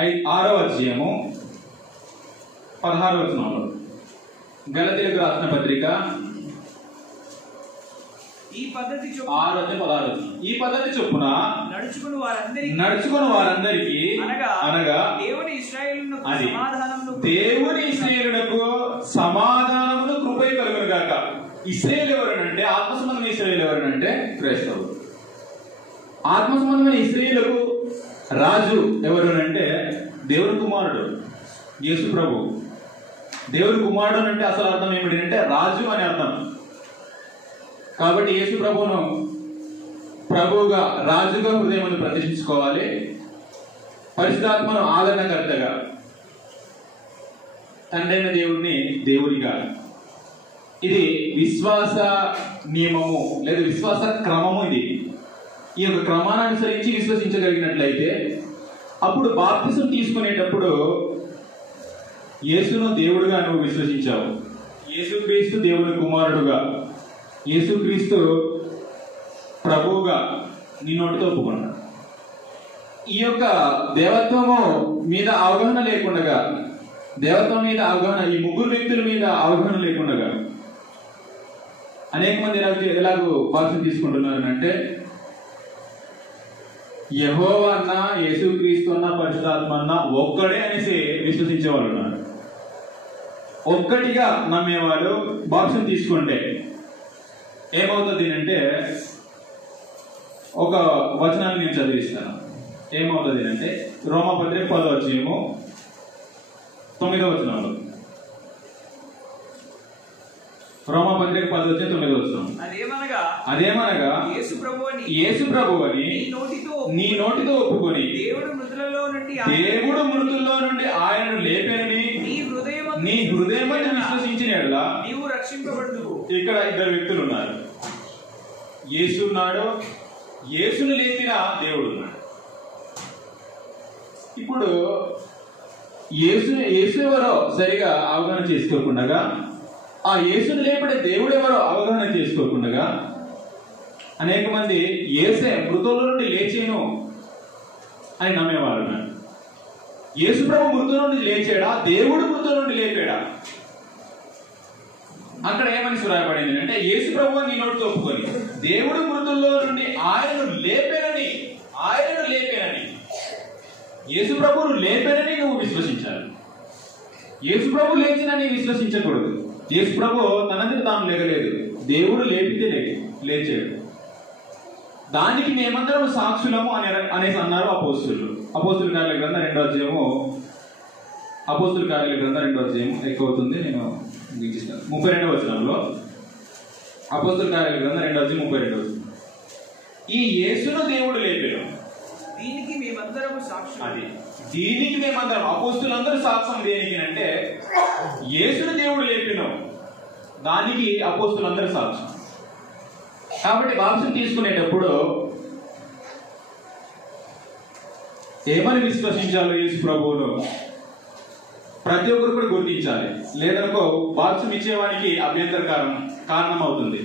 6వ అధ్యాయము 16వ వచనంలో, గలతీయులకు రాసిన పత్రిక ఈ పద్ధతి 6:16 ఈ పద్ధతి చొప్పున నడుచుకుని వారందరికీ అనగా దేవుని ఇశ్రాయేలునకు సమాధానమును కృపై కలుగును గాక. ఇశ్రాయేలు ఎవరనంటే ఆత్మ సంబంధమైన ఇశ్రాయేలు ఎవరనంటే క్రైస్తవులు. ఆత్మ సంబంధమైన ఇశ్రాయేలుకు రాజు ఎవరనంటే దేవుని కుమారుడు యేసు ప్రభు. దేవుని కుమారుడు అంటే అసలు అర్థం ఏమిటంటే రాజు అని అర్థం. కాబట్టి యేసు ప్రభువును ప్రభువుగా రాజుగా హృదయమును ప్రతిష్ఠించుకోవాలి, పరిశుద్ధాత్మను ఆదరణకర్తగా, తండ్రైన దేవుడిని దేవుడిగా. ఇది విశ్వాస నియమము లేదా విశ్వాస క్రమము. ఇది ఈ యొక్క క్రమాన్ని అనుసరించి విశ్వసించగలిగినట్లయితే అప్పుడు బాప్తిసం తీసుకునేటప్పుడు యేసును దేవుడుగా నువ్వు విశ్వసించావు, యేసుక్రీస్తు దేవుని కుమారుడుగా, యేసుక్రీస్తు ప్రభువుగా నీ నోటితో ఒప్పుకున్నాడు. ఈ యొక్క దేవత్వము మీద అవగాహన లేకుండా, దేవత్వం మీద అవగాహన, ఈ ముగ్గురు వ్యక్తుల మీద అవగాహన లేకుండా అనేక మంది ఎలాగో బాప్తిసం తీసుకుంటున్నారు అంటే యెహోవా అన్న, యేసుక్రీస్తు అన్న, పరిశుద్ధాత్మ అన్న ఒక్కడే అనేసి విశ్వసించే వాళ్ళు ఉన్నారు. ఒక్కటిగా నమ్మేవాళ్ళు బాప్తిసం తీసుకుంటే ఏమవుతుంది అంటే, ఒక వచనాన్ని నేను చదివిస్తాను. ఏమవుతుంది అంటే రోమాపత్రిక 10వ అధ్యాయము 9వ వచనంలో, రోమాపత్రిక 10వ అధ్యాయం 9వ వచనం, అదేమనగా యేసు ప్రభువని నీ నోటితో ఒప్పుకొని దేవుడు మృతుల్లో నుండి ఆయనను లేపెనని నీ హృదయమని విశ్వసించిన యెడల నీవు రక్షింపబడుదువు. ఇక్కడ ఇద్దరు వ్యక్తులు ఉన్నారు. యేసు ఉన్నాడు, యేసును లేపిన దేవుడు ఉన్నాడు. ఇప్పుడు యేసు ఎవరో సరిగా అవగాహన చేసుకోకుండా, ఆ యేసును లేపడే దేవుడు ఎవరో అవగాహన చేసుకోకుండా అనేక మంది యేసే మృతుల నుండి లేచేను అని నమ్మేవారు ఉన్నారు. యేసు ప్రభు మృతుల నుండి లేచాడా, దేవుడు మృతుల నుండి లేపాడా? అక్కడ ఏమని సురాయపడింది అంటే యేసు ప్రభు నీ నోటితో ఒప్పుకొని దేవుడు మృతుల్లో నుండి ఆయనను లేపేనని యేసు ప్రభువును లేపేనని నువ్వు విశ్వసించాలి. యేసు ప్రభు లేచినని విశ్వసించకూడదు. యేసు ప్రభు తనంతట తాను లేగలేదు, దేవుడు లేపితే లేచాడు. దానికి మేమందరం సాక్షులము అనేసి అన్నారు అపోస్తులు. అపోస్తుల కార్యాల గ్రంథం 2వ అధ్యాయము, అపోస్తుల కార్యాల గ్రంథం 2వ అధ్యాయం ఎక్కువ అవుతుంది, నేను 32వ వచనంలో, అపోస్తుల కార్యాల గ్రంథం 2వ అధ్యాయం 32వ వచనం, ఈ యేసును దేవుడు లేపాడు, దీనికి మేమందరం సాక్ష్యం. అది దీనికి మేమందరం, అపోస్తులందరూ సాక్ష్యం దేనికి అంటే యేసును దేవుడు లేపిన దానికి అపోస్తులందరూ సాక్ష్యం. కాబట్టి బాప్తిసం తీసుకునేటప్పుడు ఏమని విశ్వసించాలో యేసు ప్రభువును ప్రతి ఒక్కరు కూడా గుర్తించాలి. లేదనుకో బాప్తిసం ఇచ్చేవానికి అభ్యంతర కారణం అవుతుంది.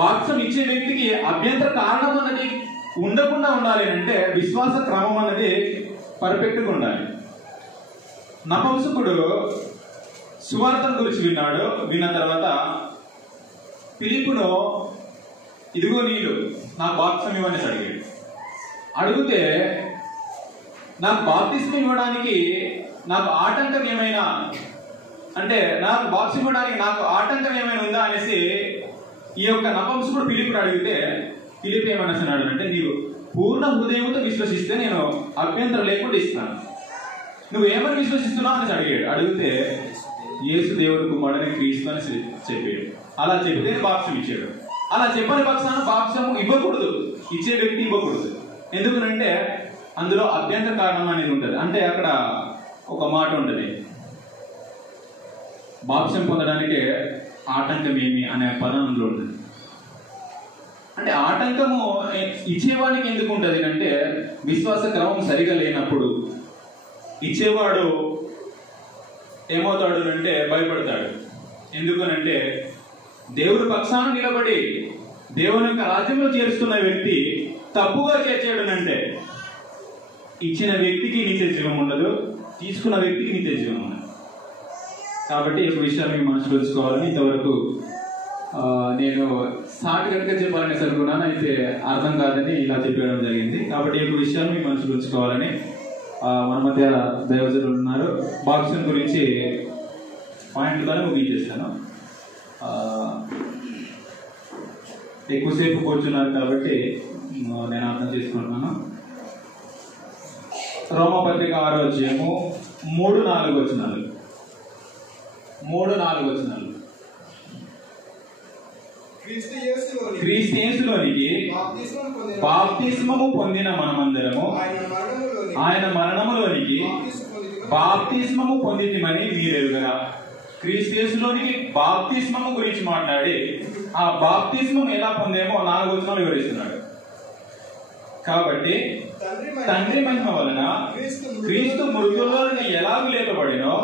బాప్తిసం ఇచ్చే వ్యక్తికి అభ్యంతర కారణం అన్నది ఉండకుండా ఉండాలి అంటే విశ్వాస క్రమం అన్నది పర్ఫెక్ట్గా ఉండాలి. నపుంసకుడు సువార్తను గురించి విన్నాడు. విన్న తర్వాత ఫిలిప్పును ఇదిగో నీళ్ళు నాకు బాప్తిసం ఇవ్వని అడిగాడు. అడిగితే నాకు బాప్తిసం ఇవ్వడానికి నాకు ఆటంకం ఏమైనా అంటే నాకు బాప్తిసం ఇవ్వడానికి నాకు ఆటంకం ఏమైనా ఉందా అనేసి ఈ యొక్క నపుంసకుడు ఫిలిప్పును అడిగితే ఫిలిప్ ఏమన్నాడు అంటే నీవు పూర్ణ హృదయంతో విశ్వసిస్తే నేను అభ్యంతరం లేకుండా ఇస్తాను, నువ్వేమని విశ్వసిస్తున్నావు అని అడిగాడు. అడిగితే యేసు దేవుడి కుమారుడని క్రీస్తు అని చెప్పాడు. అలా చెప్తే బాప్తిసం ఇచ్చాడు. అలా చెప్పని పక్షాన బాప్తిసం ఇవ్వకూడదు, ఇచ్చే వ్యక్తి ఇవ్వకూడదు. ఎందుకంటే అందులో అభ్యంతర కారణం అనేది ఉంటుంది. అంటే అక్కడ ఒక మాట ఉంటుంది, బాప్సం పొందడానికి ఆటంకం ఏమి అనే పదం అందులో ఉంటుంది. అంటే ఆటంకము ఇచ్చేవాడికి ఎందుకు ఉంటుంది అంటే, విశ్వాస క్రమం సరిగా లేనప్పుడు ఇచ్చేవాడు ఏమవుతాడు అంటే భయపడతాడు. ఎందుకనంటే దేవుడి పక్షాన నిలబడి దేవుని యొక్క రాజ్యంలో చేరుస్తున్న వ్యక్తి తప్పుగా చేర్చేయడనంటే ఇచ్చిన వ్యక్తికి నిత్య జీవం ఉండదు, తీసుకున్న వ్యక్తికి నిత్య జీవం ఉండదు. కాబట్టి ఈ విషయాన్ని మనసులో ఉంచుకోవాలని ఇంతవరకు నేను సాటిగా చెప్పాలని అనుకున్నాను, అయితే అర్థం కాదని ఇలా చెప్పడం జరిగింది. కాబట్టి ఈ విషయాన్ని మనసులో ఉంచుకోవాలని మన మధ్య దైవజనులు ఉన్నారు. బాక్సం గురించి పాయింట్గానే ముగించేస్తాను. ఎక్కువసేపు కూర్చున్నారు కాబట్టి నేను అర్థం చేసుకుంటున్నాను. రోమపత్రిక 6వ అధ్యాయము 3-4 వచనాలు. క్రీస్తు యేసులోనికి బాప్తిస్మము పొందిన మనమందరము ఆయన మరణములోనికి బాప్తిస్మము పొందితిమని మీరెరుగరా. క్రీస్తు యేసులోనికి బాప్తిస్మము గురించి మాట్లాడి ఆ బాప్తిస్మం ఎలా పొందేమో 4 వచనాలు వివరిస్తున్నాడు. కాబట్టి తండ్రి మహిమ వలన క్రీస్తు మృతుల్లోని ఎలాగూ లేపబడినో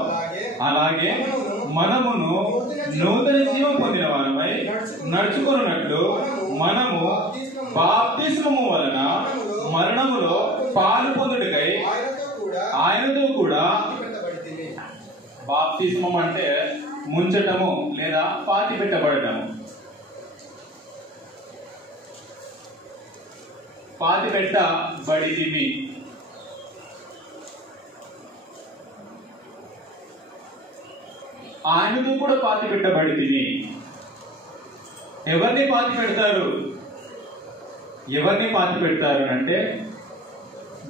అలాగే మనమును నూతన జీవం పొందిన వారమై నడుచుకున్నట్లు మనము బాప్తిస్మము వలన మరణములో పాలు పొందుటకై ఆయనతో కూడా. బాప్తిస్మం అంటే ముంచటము లేదా పాతి పెట్టబడటము. పాతి పెట్టబడితిమి. ఆయనతో కూడా పాతి పెట్టబడితిమి. ఎవరిని పాతి పెడతారు? ఎవరిని పాతి పెడతారు అంటే,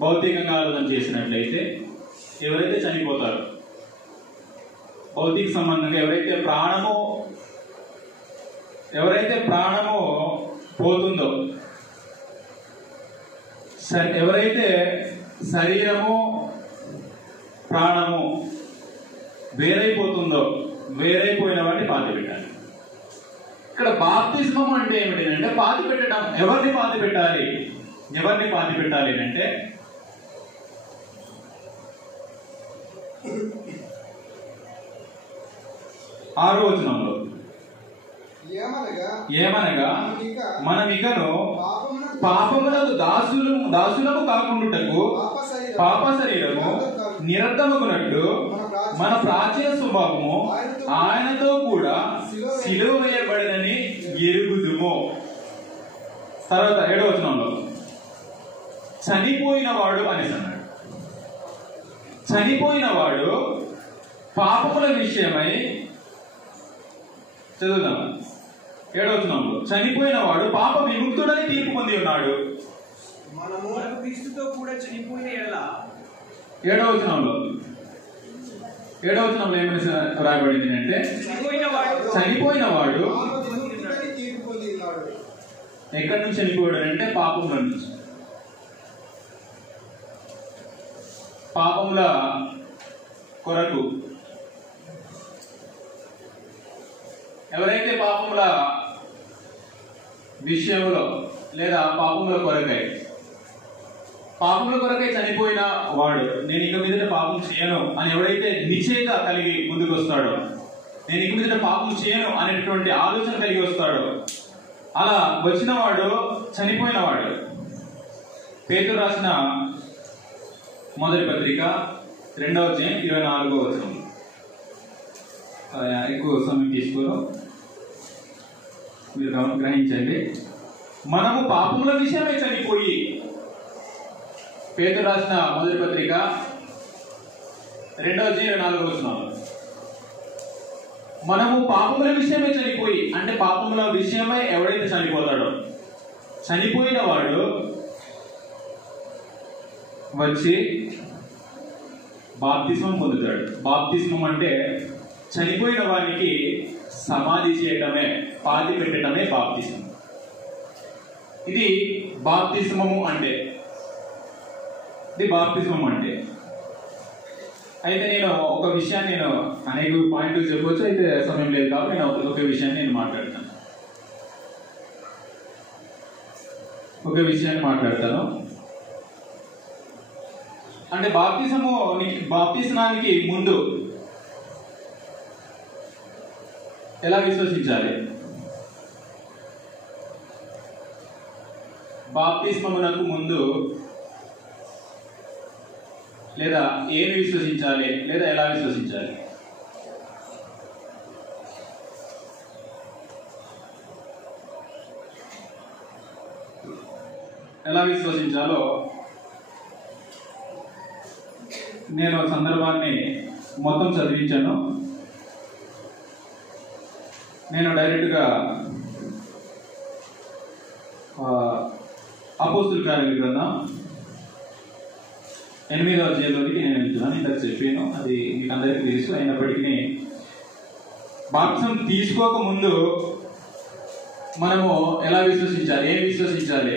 భౌతికంగా ఆలోచన చేసినట్లయితే ఎవరైతే చనిపోతారో, భౌతిక సంబంధంగా ఎవరైతే ప్రాణము పోతుందో, ఎవరైతే శరీరము ప్రాణము వేరైపోయిన వాటిని పాతి పెట్టాలి. ఇక్కడ బాప్తిస్మం అంటే ఏమిటి అంటే పాతి పెట్టడం. ఎవరిని పాతి పెట్టాలి అంటే 6వ వచనంలో ఏమనగా మనమికను పాపములకు దాసులము కాకుండుటకు పాప శరీరము నిరర్ధమగునట్లు మన ప్రాచీన స్వభావము ఆయనతో కూడా సిలువ వేయబడినని ఎరుగుదుము. తర్వాత 7వ వచనంలో చనిపోయిన వాడు అనేసి అన్నాడు. చనిపోయిన వాడు పాపముల విషయమై, చదువుదాం 7వ వచనంలో, చనిపోయిన వాడు పాప విముక్తుడని తీర్పు పొంది ఉన్నాడు. మనము క్రీస్తుతో కూడా చనిపోయిన ఎడల 7వ వచనంలో ఏమని రాయబడింది అంటే, చనిపోయిన వాడు ఎక్కడి నుంచి చనిపోయాడు అంటే పాపముల నుంచి. పాపముల కొరకు ఎవరైతే పాపముల విషయంలో లేదా పాపముల కొరకై చనిపోయిన వాడు, నేను ఇక మీదట పాపం చేయను అని ఎవరైతే నిశ్చయత కలిగి ముందుకు వస్తాడో, నేను ఇక మీదట పాపం చేయను అనేటువంటి ఆలోచన కలిగి వస్తాడో, అలా వచ్చిన వాడు చనిపోయిన వాడు. పేతురు రాసిన మొదటి పత్రిక 2వ అధ్యాయం 24వ వచనం. ఎక్కువ సమయం తీసుకోను, మీరు గ్రహించండి. మనము పాపముల విషయమై చనిపోయి, పేతురు రాసిన మొదటి పత్రిక 2వ అధ్యాయం 24వ వచనం. మనము పాపముల విషయమై చనిపోయి అంటే పాపముల విషయమై ఎవడైతే చనిపోతాడో, చనిపోయిన వాడు వచ్చి బాప్తిస్మం పొందుతాడు. బాప్తిస్మం అంటే చనిపోయిన వారికి సమాధి చేయటమే, పాతి పెట్టడమే బాప్తిస్మం. ఇది బాప్తిస్మము అంటే. ఇది బాప్తిజం అంటే. అయితే నేను ఒక విషయాన్ని నేను అనేక పాయింట్లు చెప్పవచ్చు, అయితే సమయం లేదు కాబట్టి నేను ఒక విషయాన్ని నేను మాట్లాడతాను. అంటే బాప్తిజనానికి ముందు ఎలా విశ్వసించాలి? బాప్తిస్మమునకు ముందు లేదా ఏమి విశ్వసించాలి లేదా ఎలా విశ్వసించాలి? ఎలా విశ్వసించాలో నేను సందర్భాన్ని మొత్తం చదివించాను. నేను డైరెక్ట్గా అపోస్తుల కార్యాల గ్రంథం 8వ అధ్యాయంలోకి నేను వెళ్తున్నాను. ఇంతకు చెప్పాను, అది మీకు అందరికీ తెలుసు. అయినప్పటికీ బాప్తిసం తీసుకోక ముందు మనము ఎలా విశ్వసించాలి, ఏం విశ్వసించాలి,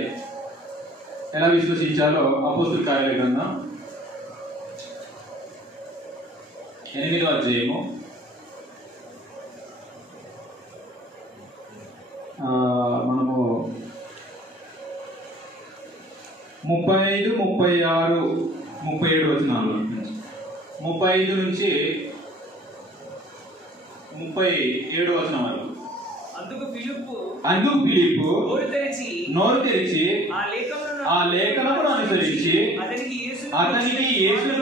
ఎలా విశ్వసించాలో అపోస్తుల కార్యాల గ్రంథం 8వ అధ్యాయము మనము 35, 36, 37 వచనాలు, 35 నుంచి 37 వచనం వరకు. అందుకు ఫిలిప్పు నోరు తెరిచి ఆ లేఖనమును అనుసరించి అతనికి యేసును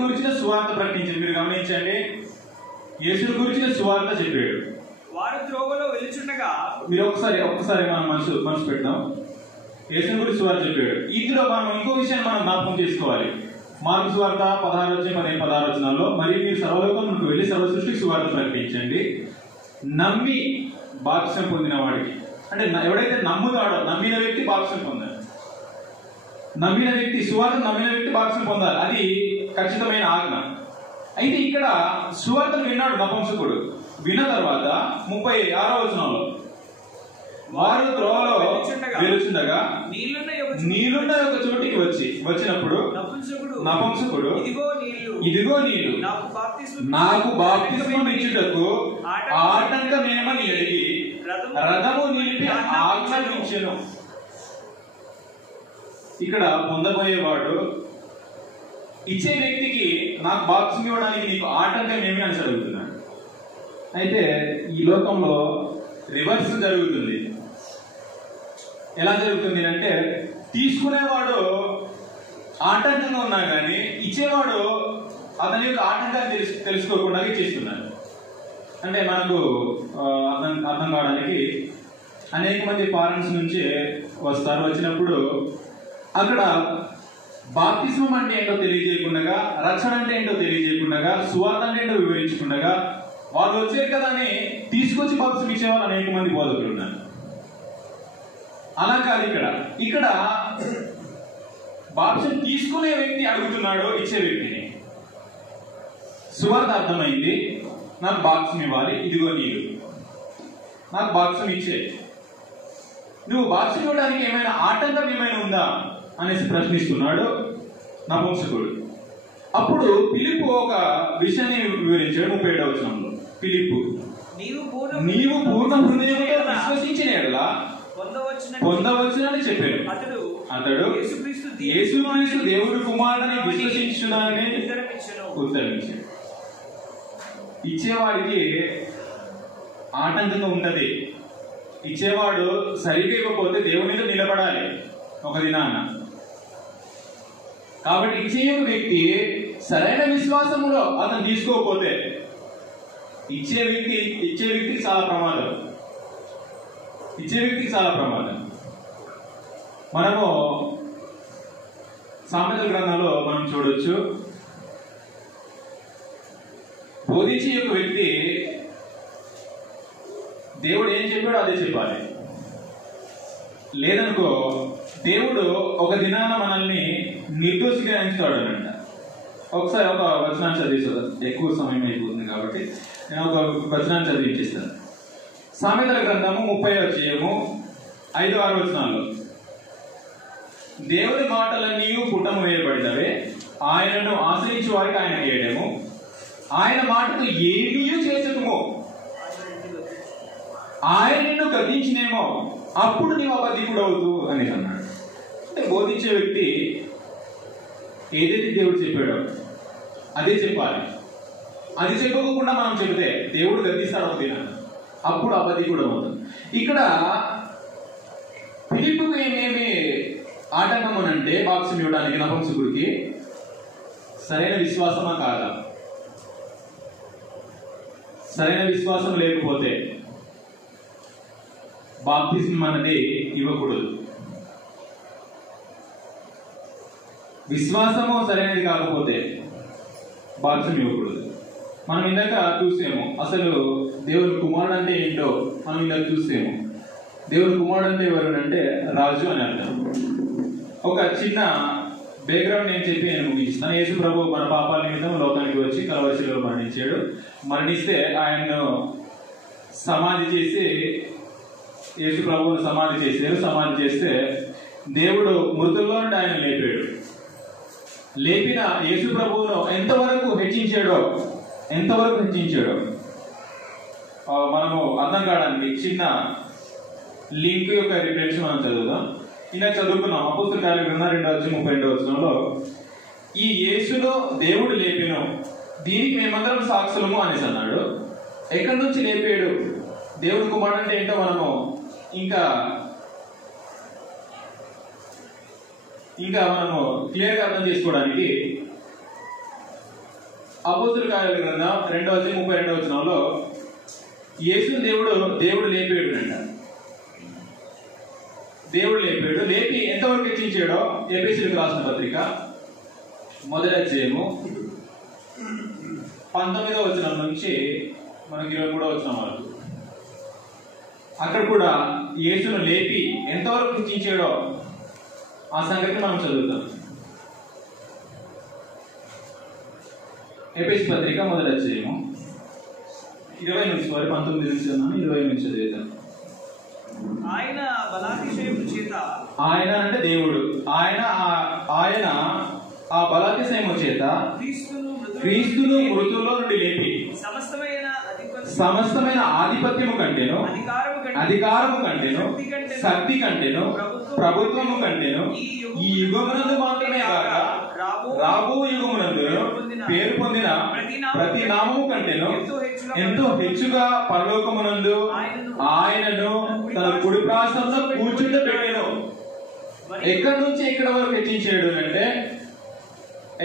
గురించిన సువార్త ప్రకటించింది. మీరు గమనించండి, యేసును గురించిన సువార్త చెప్పాడు. వారు త్రోవలో వెలుచుండగా, మీరు ఒక్కసారి మనం మనసు పెడదాం. యేసును గురించి సువార్త చెప్పాడు. ఇందులో మనం ఇంకో విషయాన్ని మనం జ్ఞాపకం చేసుకోవాలి. మార్కు సువార్త 16 వచనాల్లో, మరియు మీరు సర్వలోకమునకు వెళ్ళి సర్వ సృష్టికి సువార్త ప్రకటించండి, నమ్మి బాప్తిసం పొందిన వాడికి. అంటే ఎవడైతే నమ్ముతాడో, నమ్మిన వ్యక్తి బాప్తిసం పొందాలి. నమ్మిన వ్యక్తి, సువార్త నమ్మిన వ్యక్తి బాప్తిసం పొందాలి. అది ఖచ్చితమైన ఆజ్ఞ. అయితే ఇక్కడ సువార్తను విన్నాడు నపుంసకుడు. విన్న తర్వాత 36వ వచనంలో, వారు త్రోవలో వెలుచుండగా నీళ్లున్న ఒక చోటికి వచ్చినప్పుడు నపుంసకుడు, ఇదిగో నీళ్లు, నాకు బాప్తిస్మం ఇచ్చుటకు ఆటంకమేమని అడిగి రథము నిలిపి ఆజ్ఞాపించెను. ఇక్కడ పొందబోయేవాడు ఇచ్చే వ్యక్తికి నాకు బాప్తిస్మం ఇవ్వడానికి నీకు ఆటంకం ఏమి అని అడుగుతున్నాడు. అయితే ఈ లోకంలో రివర్స్ జరుగుతుంది. ఎలా జరుగుతుంది అంటే, తీసుకునేవాడు ఆటంకంగా ఉన్నా కానీ ఇచ్చేవాడు అతని యొక్క ఆటంకాన్ని తెలుసుకోకుండా ఇచ్చేస్తున్నాడు. అంటే మనకు అర్థం కావడానికి అనేక మంది ఫారెన్స్ నుంచి వస్తారు. వచ్చినప్పుడు అక్కడ బాప్తిస్మం అంటే ఏంటో తెలియజేయకుండా, రక్షణ అంటే ఏంటో తెలియజేయకుండా, సువార్త అంటే ఏంటో వివరించకుండా వాళ్ళు వచ్చారు కదా అని తీసుకొచ్చి బాప్తిస్మం ఇచ్చేవాళ్ళు అనేక మంది బోధకులు ఉన్నారు. అలా కాదు, ఇక్కడ బాప్తిస్మం తీసుకునే వ్యక్తి అడుగుతున్నాడు ఇచ్చే వ్యక్తిని. సువార్త అర్థమైంది, నాకు బాప్తిస్మం ఇవ్వాలి, ఇదిగో నీరు, నాకు బాప్తిస్మం ఇచ్చే. నువ్వు బాప్తిస్మం ఇవ్వడానికి ఏమైనా ఆటంకం ఏమైనా ఉందా అనేసి ప్రశ్నిస్తున్నాడు నపుంసకుడు. అప్పుడు ఫిలిప్పు ఒక విషయాన్ని వివరించాడు 37వ వచనంలో. ఫిలిప్పు, నీవు పూర్ణ హృదయంతో విశ్వసించిన యెడల పొందవచ్చునని చెప్పాడు. అతడు యేసుక్రీస్తు దేవుడి కుమారుడని విశ్వసించునని ఉత్తరమిచ్చాడు. ఇచ్చేవాడికి ఆటంకంగా ఉంటది. ఇచ్చేవాడు సరిగా ఇవ్వకపోతే దేవునితో నిలబడాలి ఒక దినాన. కాబట్టి ఇచ్చే వ్యక్తి సరైన విశ్వాసములో అతను తీసుకోకపోతే ఇచ్చే వ్యక్తికి చాలా ప్రమాదం. మనము సామెతల గ్రంథంలో మనం చూడొచ్చు, బోధించే యొక్క వ్యక్తి దేవుడు ఏం చెప్పాడో అదే చెప్పాలి. లేదనుకో దేవుడు ఒక దినాన మనల్ని నిర్దోషిగా ఎంచుతాడు అనంట. ఒకసారి ఒక వచనాన్ని చదివిస్తాను, ఎక్కువ సమయం అయిపోతుంది కాబట్టి నేను ఒక వచనాన్ని చదివించేస్తాను. సామెతల గ్రంథము 30వ అధ్యాయము 5-6 వచనాల్లో, దేవుని మాటలన్నీ పుటము వేయబడినవే, ఆయనను ఆశ్రయించే వారికి ఆయన చేయడము, ఆయన మాటతో ఏమీ చేసకము, ఆయన నిన్ను గద్దించినేమో అప్పుడు నీవు అబద్ధికుడు అవుతూ అని అన్నాడు. అంటే బోధించే వ్యక్తి ఏదైతే దేవుడు చెప్పాడో అదే చెప్పాలి. అది చెప్పకుండా మనం చెబితే దేవుడు గద్దిస్తాడు ఒక దినాన్ని, అప్పుడు అబద్ధికుడు అవుతుంది. ఇక్కడ ఫిలిప్పుకు ఏమేమి ఆటంకం అని అంటే బాప్తిసం ఇవ్వడానికి నపుంసకుడికి సరైన విశ్వాసమా కాదా? సరైన విశ్వాసం లేకపోతే బాప్తిసం అన్నది ఇవ్వకూడదు. విశ్వాసము సరైనది కాకపోతే బాప్తిసం ఇవ్వకూడదు. మనం ఇందాక చూసాము అసలు దేవుని కుమారుడు అంటే ఏంటో మనం ఇందాక చూసాము. దేవుని కుమారుడు అంటే ఎవరు అంటే రాజు అని అర్థం. ఒక చిన్న బ్యాక్గ్రౌండ్ నేను చెప్పి నేను ముగించాను. యేసు ప్రభు మన పాపాల నిమిత్తం లోకానికి వచ్చి కలవరి శిలువలో మరణించాడు. మరణిస్తే ఆయన్ను సమాధి చేసి యేసు ప్రభువును సమాధి చేశారు. సమాధి చేస్తే దేవుడు మృతుల్లో నుండి ఆయన లేపాడు. లేపిన యేసు ప్రభువును ఎంతవరకు హెచ్చించాడో మనము అర్థం కావడానికి చిన్న లింక్ యొక్క రిఫరెన్స్ మనం చదువుదాం. ఇలా చదువుకున్నాం. అపోస్తలుల కార్యాల గ్రంథం 2:32 ఈ యేసును దేవుడు లేపెను, దీనికి మేమందరం సాక్షులము అనేసి అన్నాడు. ఎక్కడి నుంచి లేపాడు? దేవుడు కుమారుడు అంటే ఏంటో మనము ఇంకా మనము క్లియర్గా అర్థం చేసుకోవడానికి అపోస్తలుల కార్యాల గ్రంథం 2:32 యేసును దేవుడు లేపాడు అంట. దేవుడు లేపాడు. లేపి ఎంతవరకు హెచ్చించాడో ఎఫెసీయులకు రాసిన పత్రిక 1వ అధ్యాయము 19వ వచనం నుంచి మనకి 23వ వచనం వరకు అక్కడ కూడా యేసును లేపి ఎంతవరకు హెచ్చించాడో ఆ సంగతి మనం చదువుతాం. ఎఫెసీ పత్రిక 1వ అధ్యాయము 20 నుంచి 19 నుంచి 20 నుంచి చదువుతాం. ఆయన బలాతిశయము చేత, ఆయన అంటే దేవుడు, ఆయన ఆ బలాతిశయము చేత క్రీస్తును మృతుల్లో నుండి లేపి సమస్తమైన ఆధిపత్యము కంటేను, అధికారము కంటేను, శక్తి కంటేను, ప్రభుత్వము కంటేను ఈ యుగమునందు మాత్రమే కాక రాబో యుగమునందు పేరు పొందిన ప్రతి నామము కంటేను ఎంతో హెచ్చుగా పరలోకమునందు ఆయనను తన కుడి ప్రాసంలో కూర్చుండబెట్టెను. ఎక్కడి నుంచి ఎక్కడి వరకు హెచ్చించాడు అంటే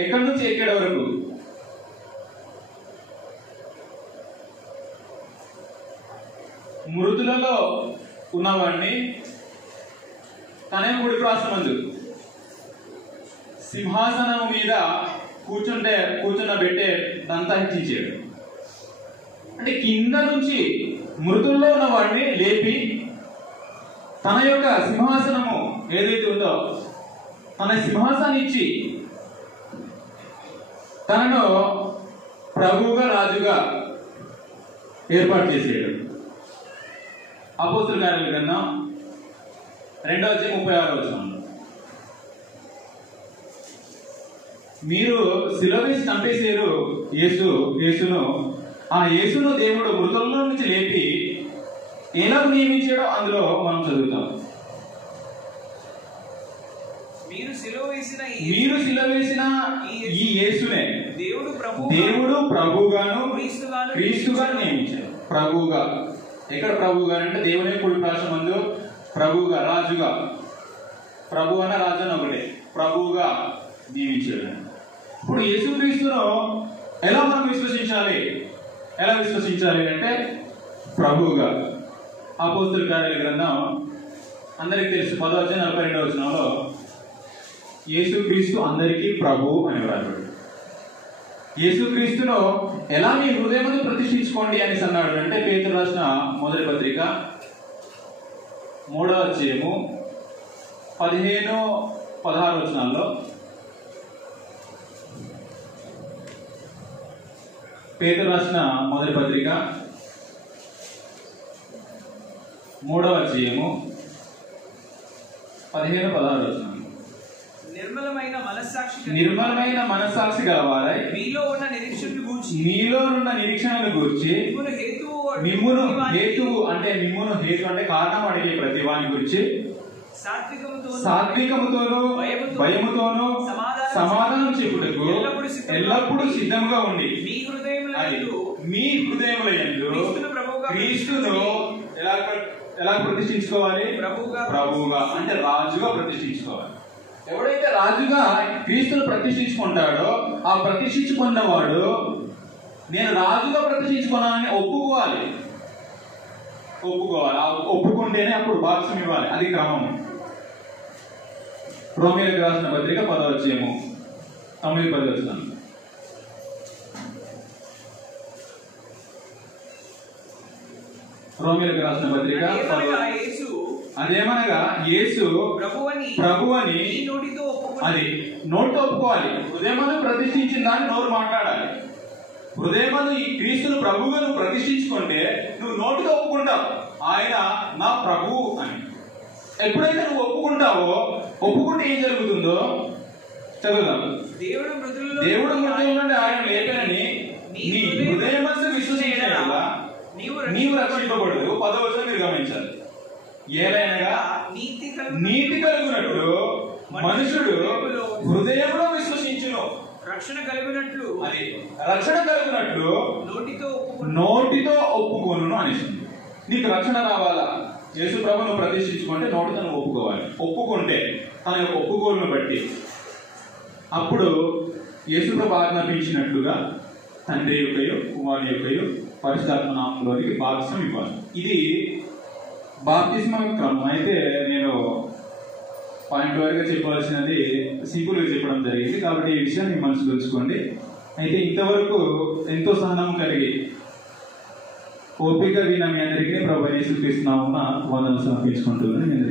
ఎక్కడి నుంచి ఎక్కడి వరకు? మృతులలో ఉన్నవాడిని తనే కుడి ప్రాసమందు సింహాసనం మీద కూర్చున్నబెట్టే దంతా హెచ్చించాడు. అంటే కింద నుంచి మృతుల్లో ఉన్న వాడిని లేపి తన యొక్క సింహాసనము ఏదైతే ఉందో తన సింహాసనాన్ని ఇచ్చి తనను ప్రభువుగా రాజుగా ఏర్పాటు చేసాడు. అపోస్తలుల కార్యాల గ్రంథం 2:36 మీరు శిలువ వేసి చంపేశారు యేసును. ఆ యేసును దేవుడు మృతుల్లో నుంచి లేపి ఎలా నియమించాడో అందులో మనం చదువుతాం. మీరు సిలువ వేసిన ఈ యేసునే దేవుడు ప్రభువుగాను క్రీస్తుగాను నియమించాడు. ప్రభువుగా ఎక్కడ ప్రభువుగా అంటే దేవుని కుడి ప్రాసమందు ప్రభువుగా, రాజుగా, ప్రభు అన్న రాజు అని ఒకటే, ప్రభువుగా నియమించాడు. ఇప్పుడు యేసుక్రీస్తును ఎలా మనం విశ్వసించాలి అంటే ప్రభువుగా. అపోస్తలుల కార్యాల గ్రంథం అందరికి తెలుసు 10:42 యేసుక్రీస్తు అందరికీ ప్రభువు అని వ్రాయబడి, యేసుక్రీస్తును ఎలా మీ హృదయమును ప్రతిష్ఠించుకోండి అని అన్నాడు అంటే పేతురు రాసిన మొదటి పత్రిక 3వ అధ్యాయము 15-16 పేతురు రాసిన మొదటి పత్రిక 3వ అధ్యాయము 15-16 నిర్మలమైన మనస్సాక్షి గలవారై మీలో ఉన్న నిరీక్షణను గూర్చి మిమ్మును హేతువు అంటే కారణం అడిగే ప్రతి వాని గురించి సాత్వికముతోను భయముతోను సమాధానం చెప్పుటకు ఎల్లప్పుడూ సిద్ధంగా ఉండి మీ హృదయములందు క్రీస్తును ఎలా ప్రతిష్ఠించుకోవాలి? ప్రభువుగా అంటే రాజుగా ప్రతిష్ఠించుకోవాలి. ఎవడైతే రాజుగా క్రీస్తును ప్రతిష్ఠించుకుంటాడో ఆ ప్రతిష్ఠించుకున్నవాడు నేను రాజుగా ప్రతిష్ఠించుకున్నానని ఒప్పుకోవాలి. ఒప్పుకుంటేనే అప్పుడు బాప్తిసం ఇవ్వాలి. అది క్రమం. రోమీయులకు రాసిన పత్రిక 10వ అధ్యాయము 9-10 వచనాలు. రోమీయులకు రాసిన పత్రిక అదేమనగా యేసు ప్రభువని అది నోటితో ఒప్పుకోవాలి. హృదయమందు ప్రతిష్ఠించిన దాన్ని నోరు మాట్లాడాలి. హృదయమందు ఈ క్రీస్తును ప్రభువుగా నువ్వు ప్రతిష్ఠించుకుంటే నువ్వు నోటితో ఒప్పుకుంటావు ఆయన నా ప్రభువు అని. ఎప్పుడైతే నువ్వు ఒప్పుకుంటే ఏం జరుగుతుందో చదువుదాం. దేవుడు మృతుల నుండి ఆయన లేపనని నీ హృదయమందు విశ్వసించిన నీవు రక్షింపబడదు. 10వ వచనం మీరు గమనించాలి. ఏలైనగా నీతి కలుగునట్లు మనుషుడు హృదయంలో విశ్వసించును. రక్షణ కలిగినట్లు నోటితో ఒప్పుకోను అనేసింది. నీకు రక్షణ రావాలా? యేసు ప్రభువును ప్రతిష్ఠించుకుంటే నోటితో నువ్వు ఒప్పుకోవాలి. ఒప్పుకుంటే తన యొక్క ఒప్పుకోలును బట్టి అప్పుడు యేసు ప్రభు ఆజ్ఞాపించినట్లుగా తండ్రి యొక్కయో కుమారుని యొక్కయో పరిశుద్ధాత్మ నామములోనికి బాప్తిసం ఇవ్వాలి. ఇది బాప్తిస్మ క్రమం. అయితే నేను పాయింట్ వరకు చెప్పవలసినది సింపుల్గా చెప్పడం జరిగింది కాబట్టి ఈ విషయాన్ని మనసు తెలుసుకోండి. అయితే ఇంతవరకు ఎంతో సహనం కలిగి ఓపిక విన్న మీ అందరికీ ప్రభువు యేసుక్రీస్తు నామమున వందనాలు సమర్పించుకుంటున్నాను. నేను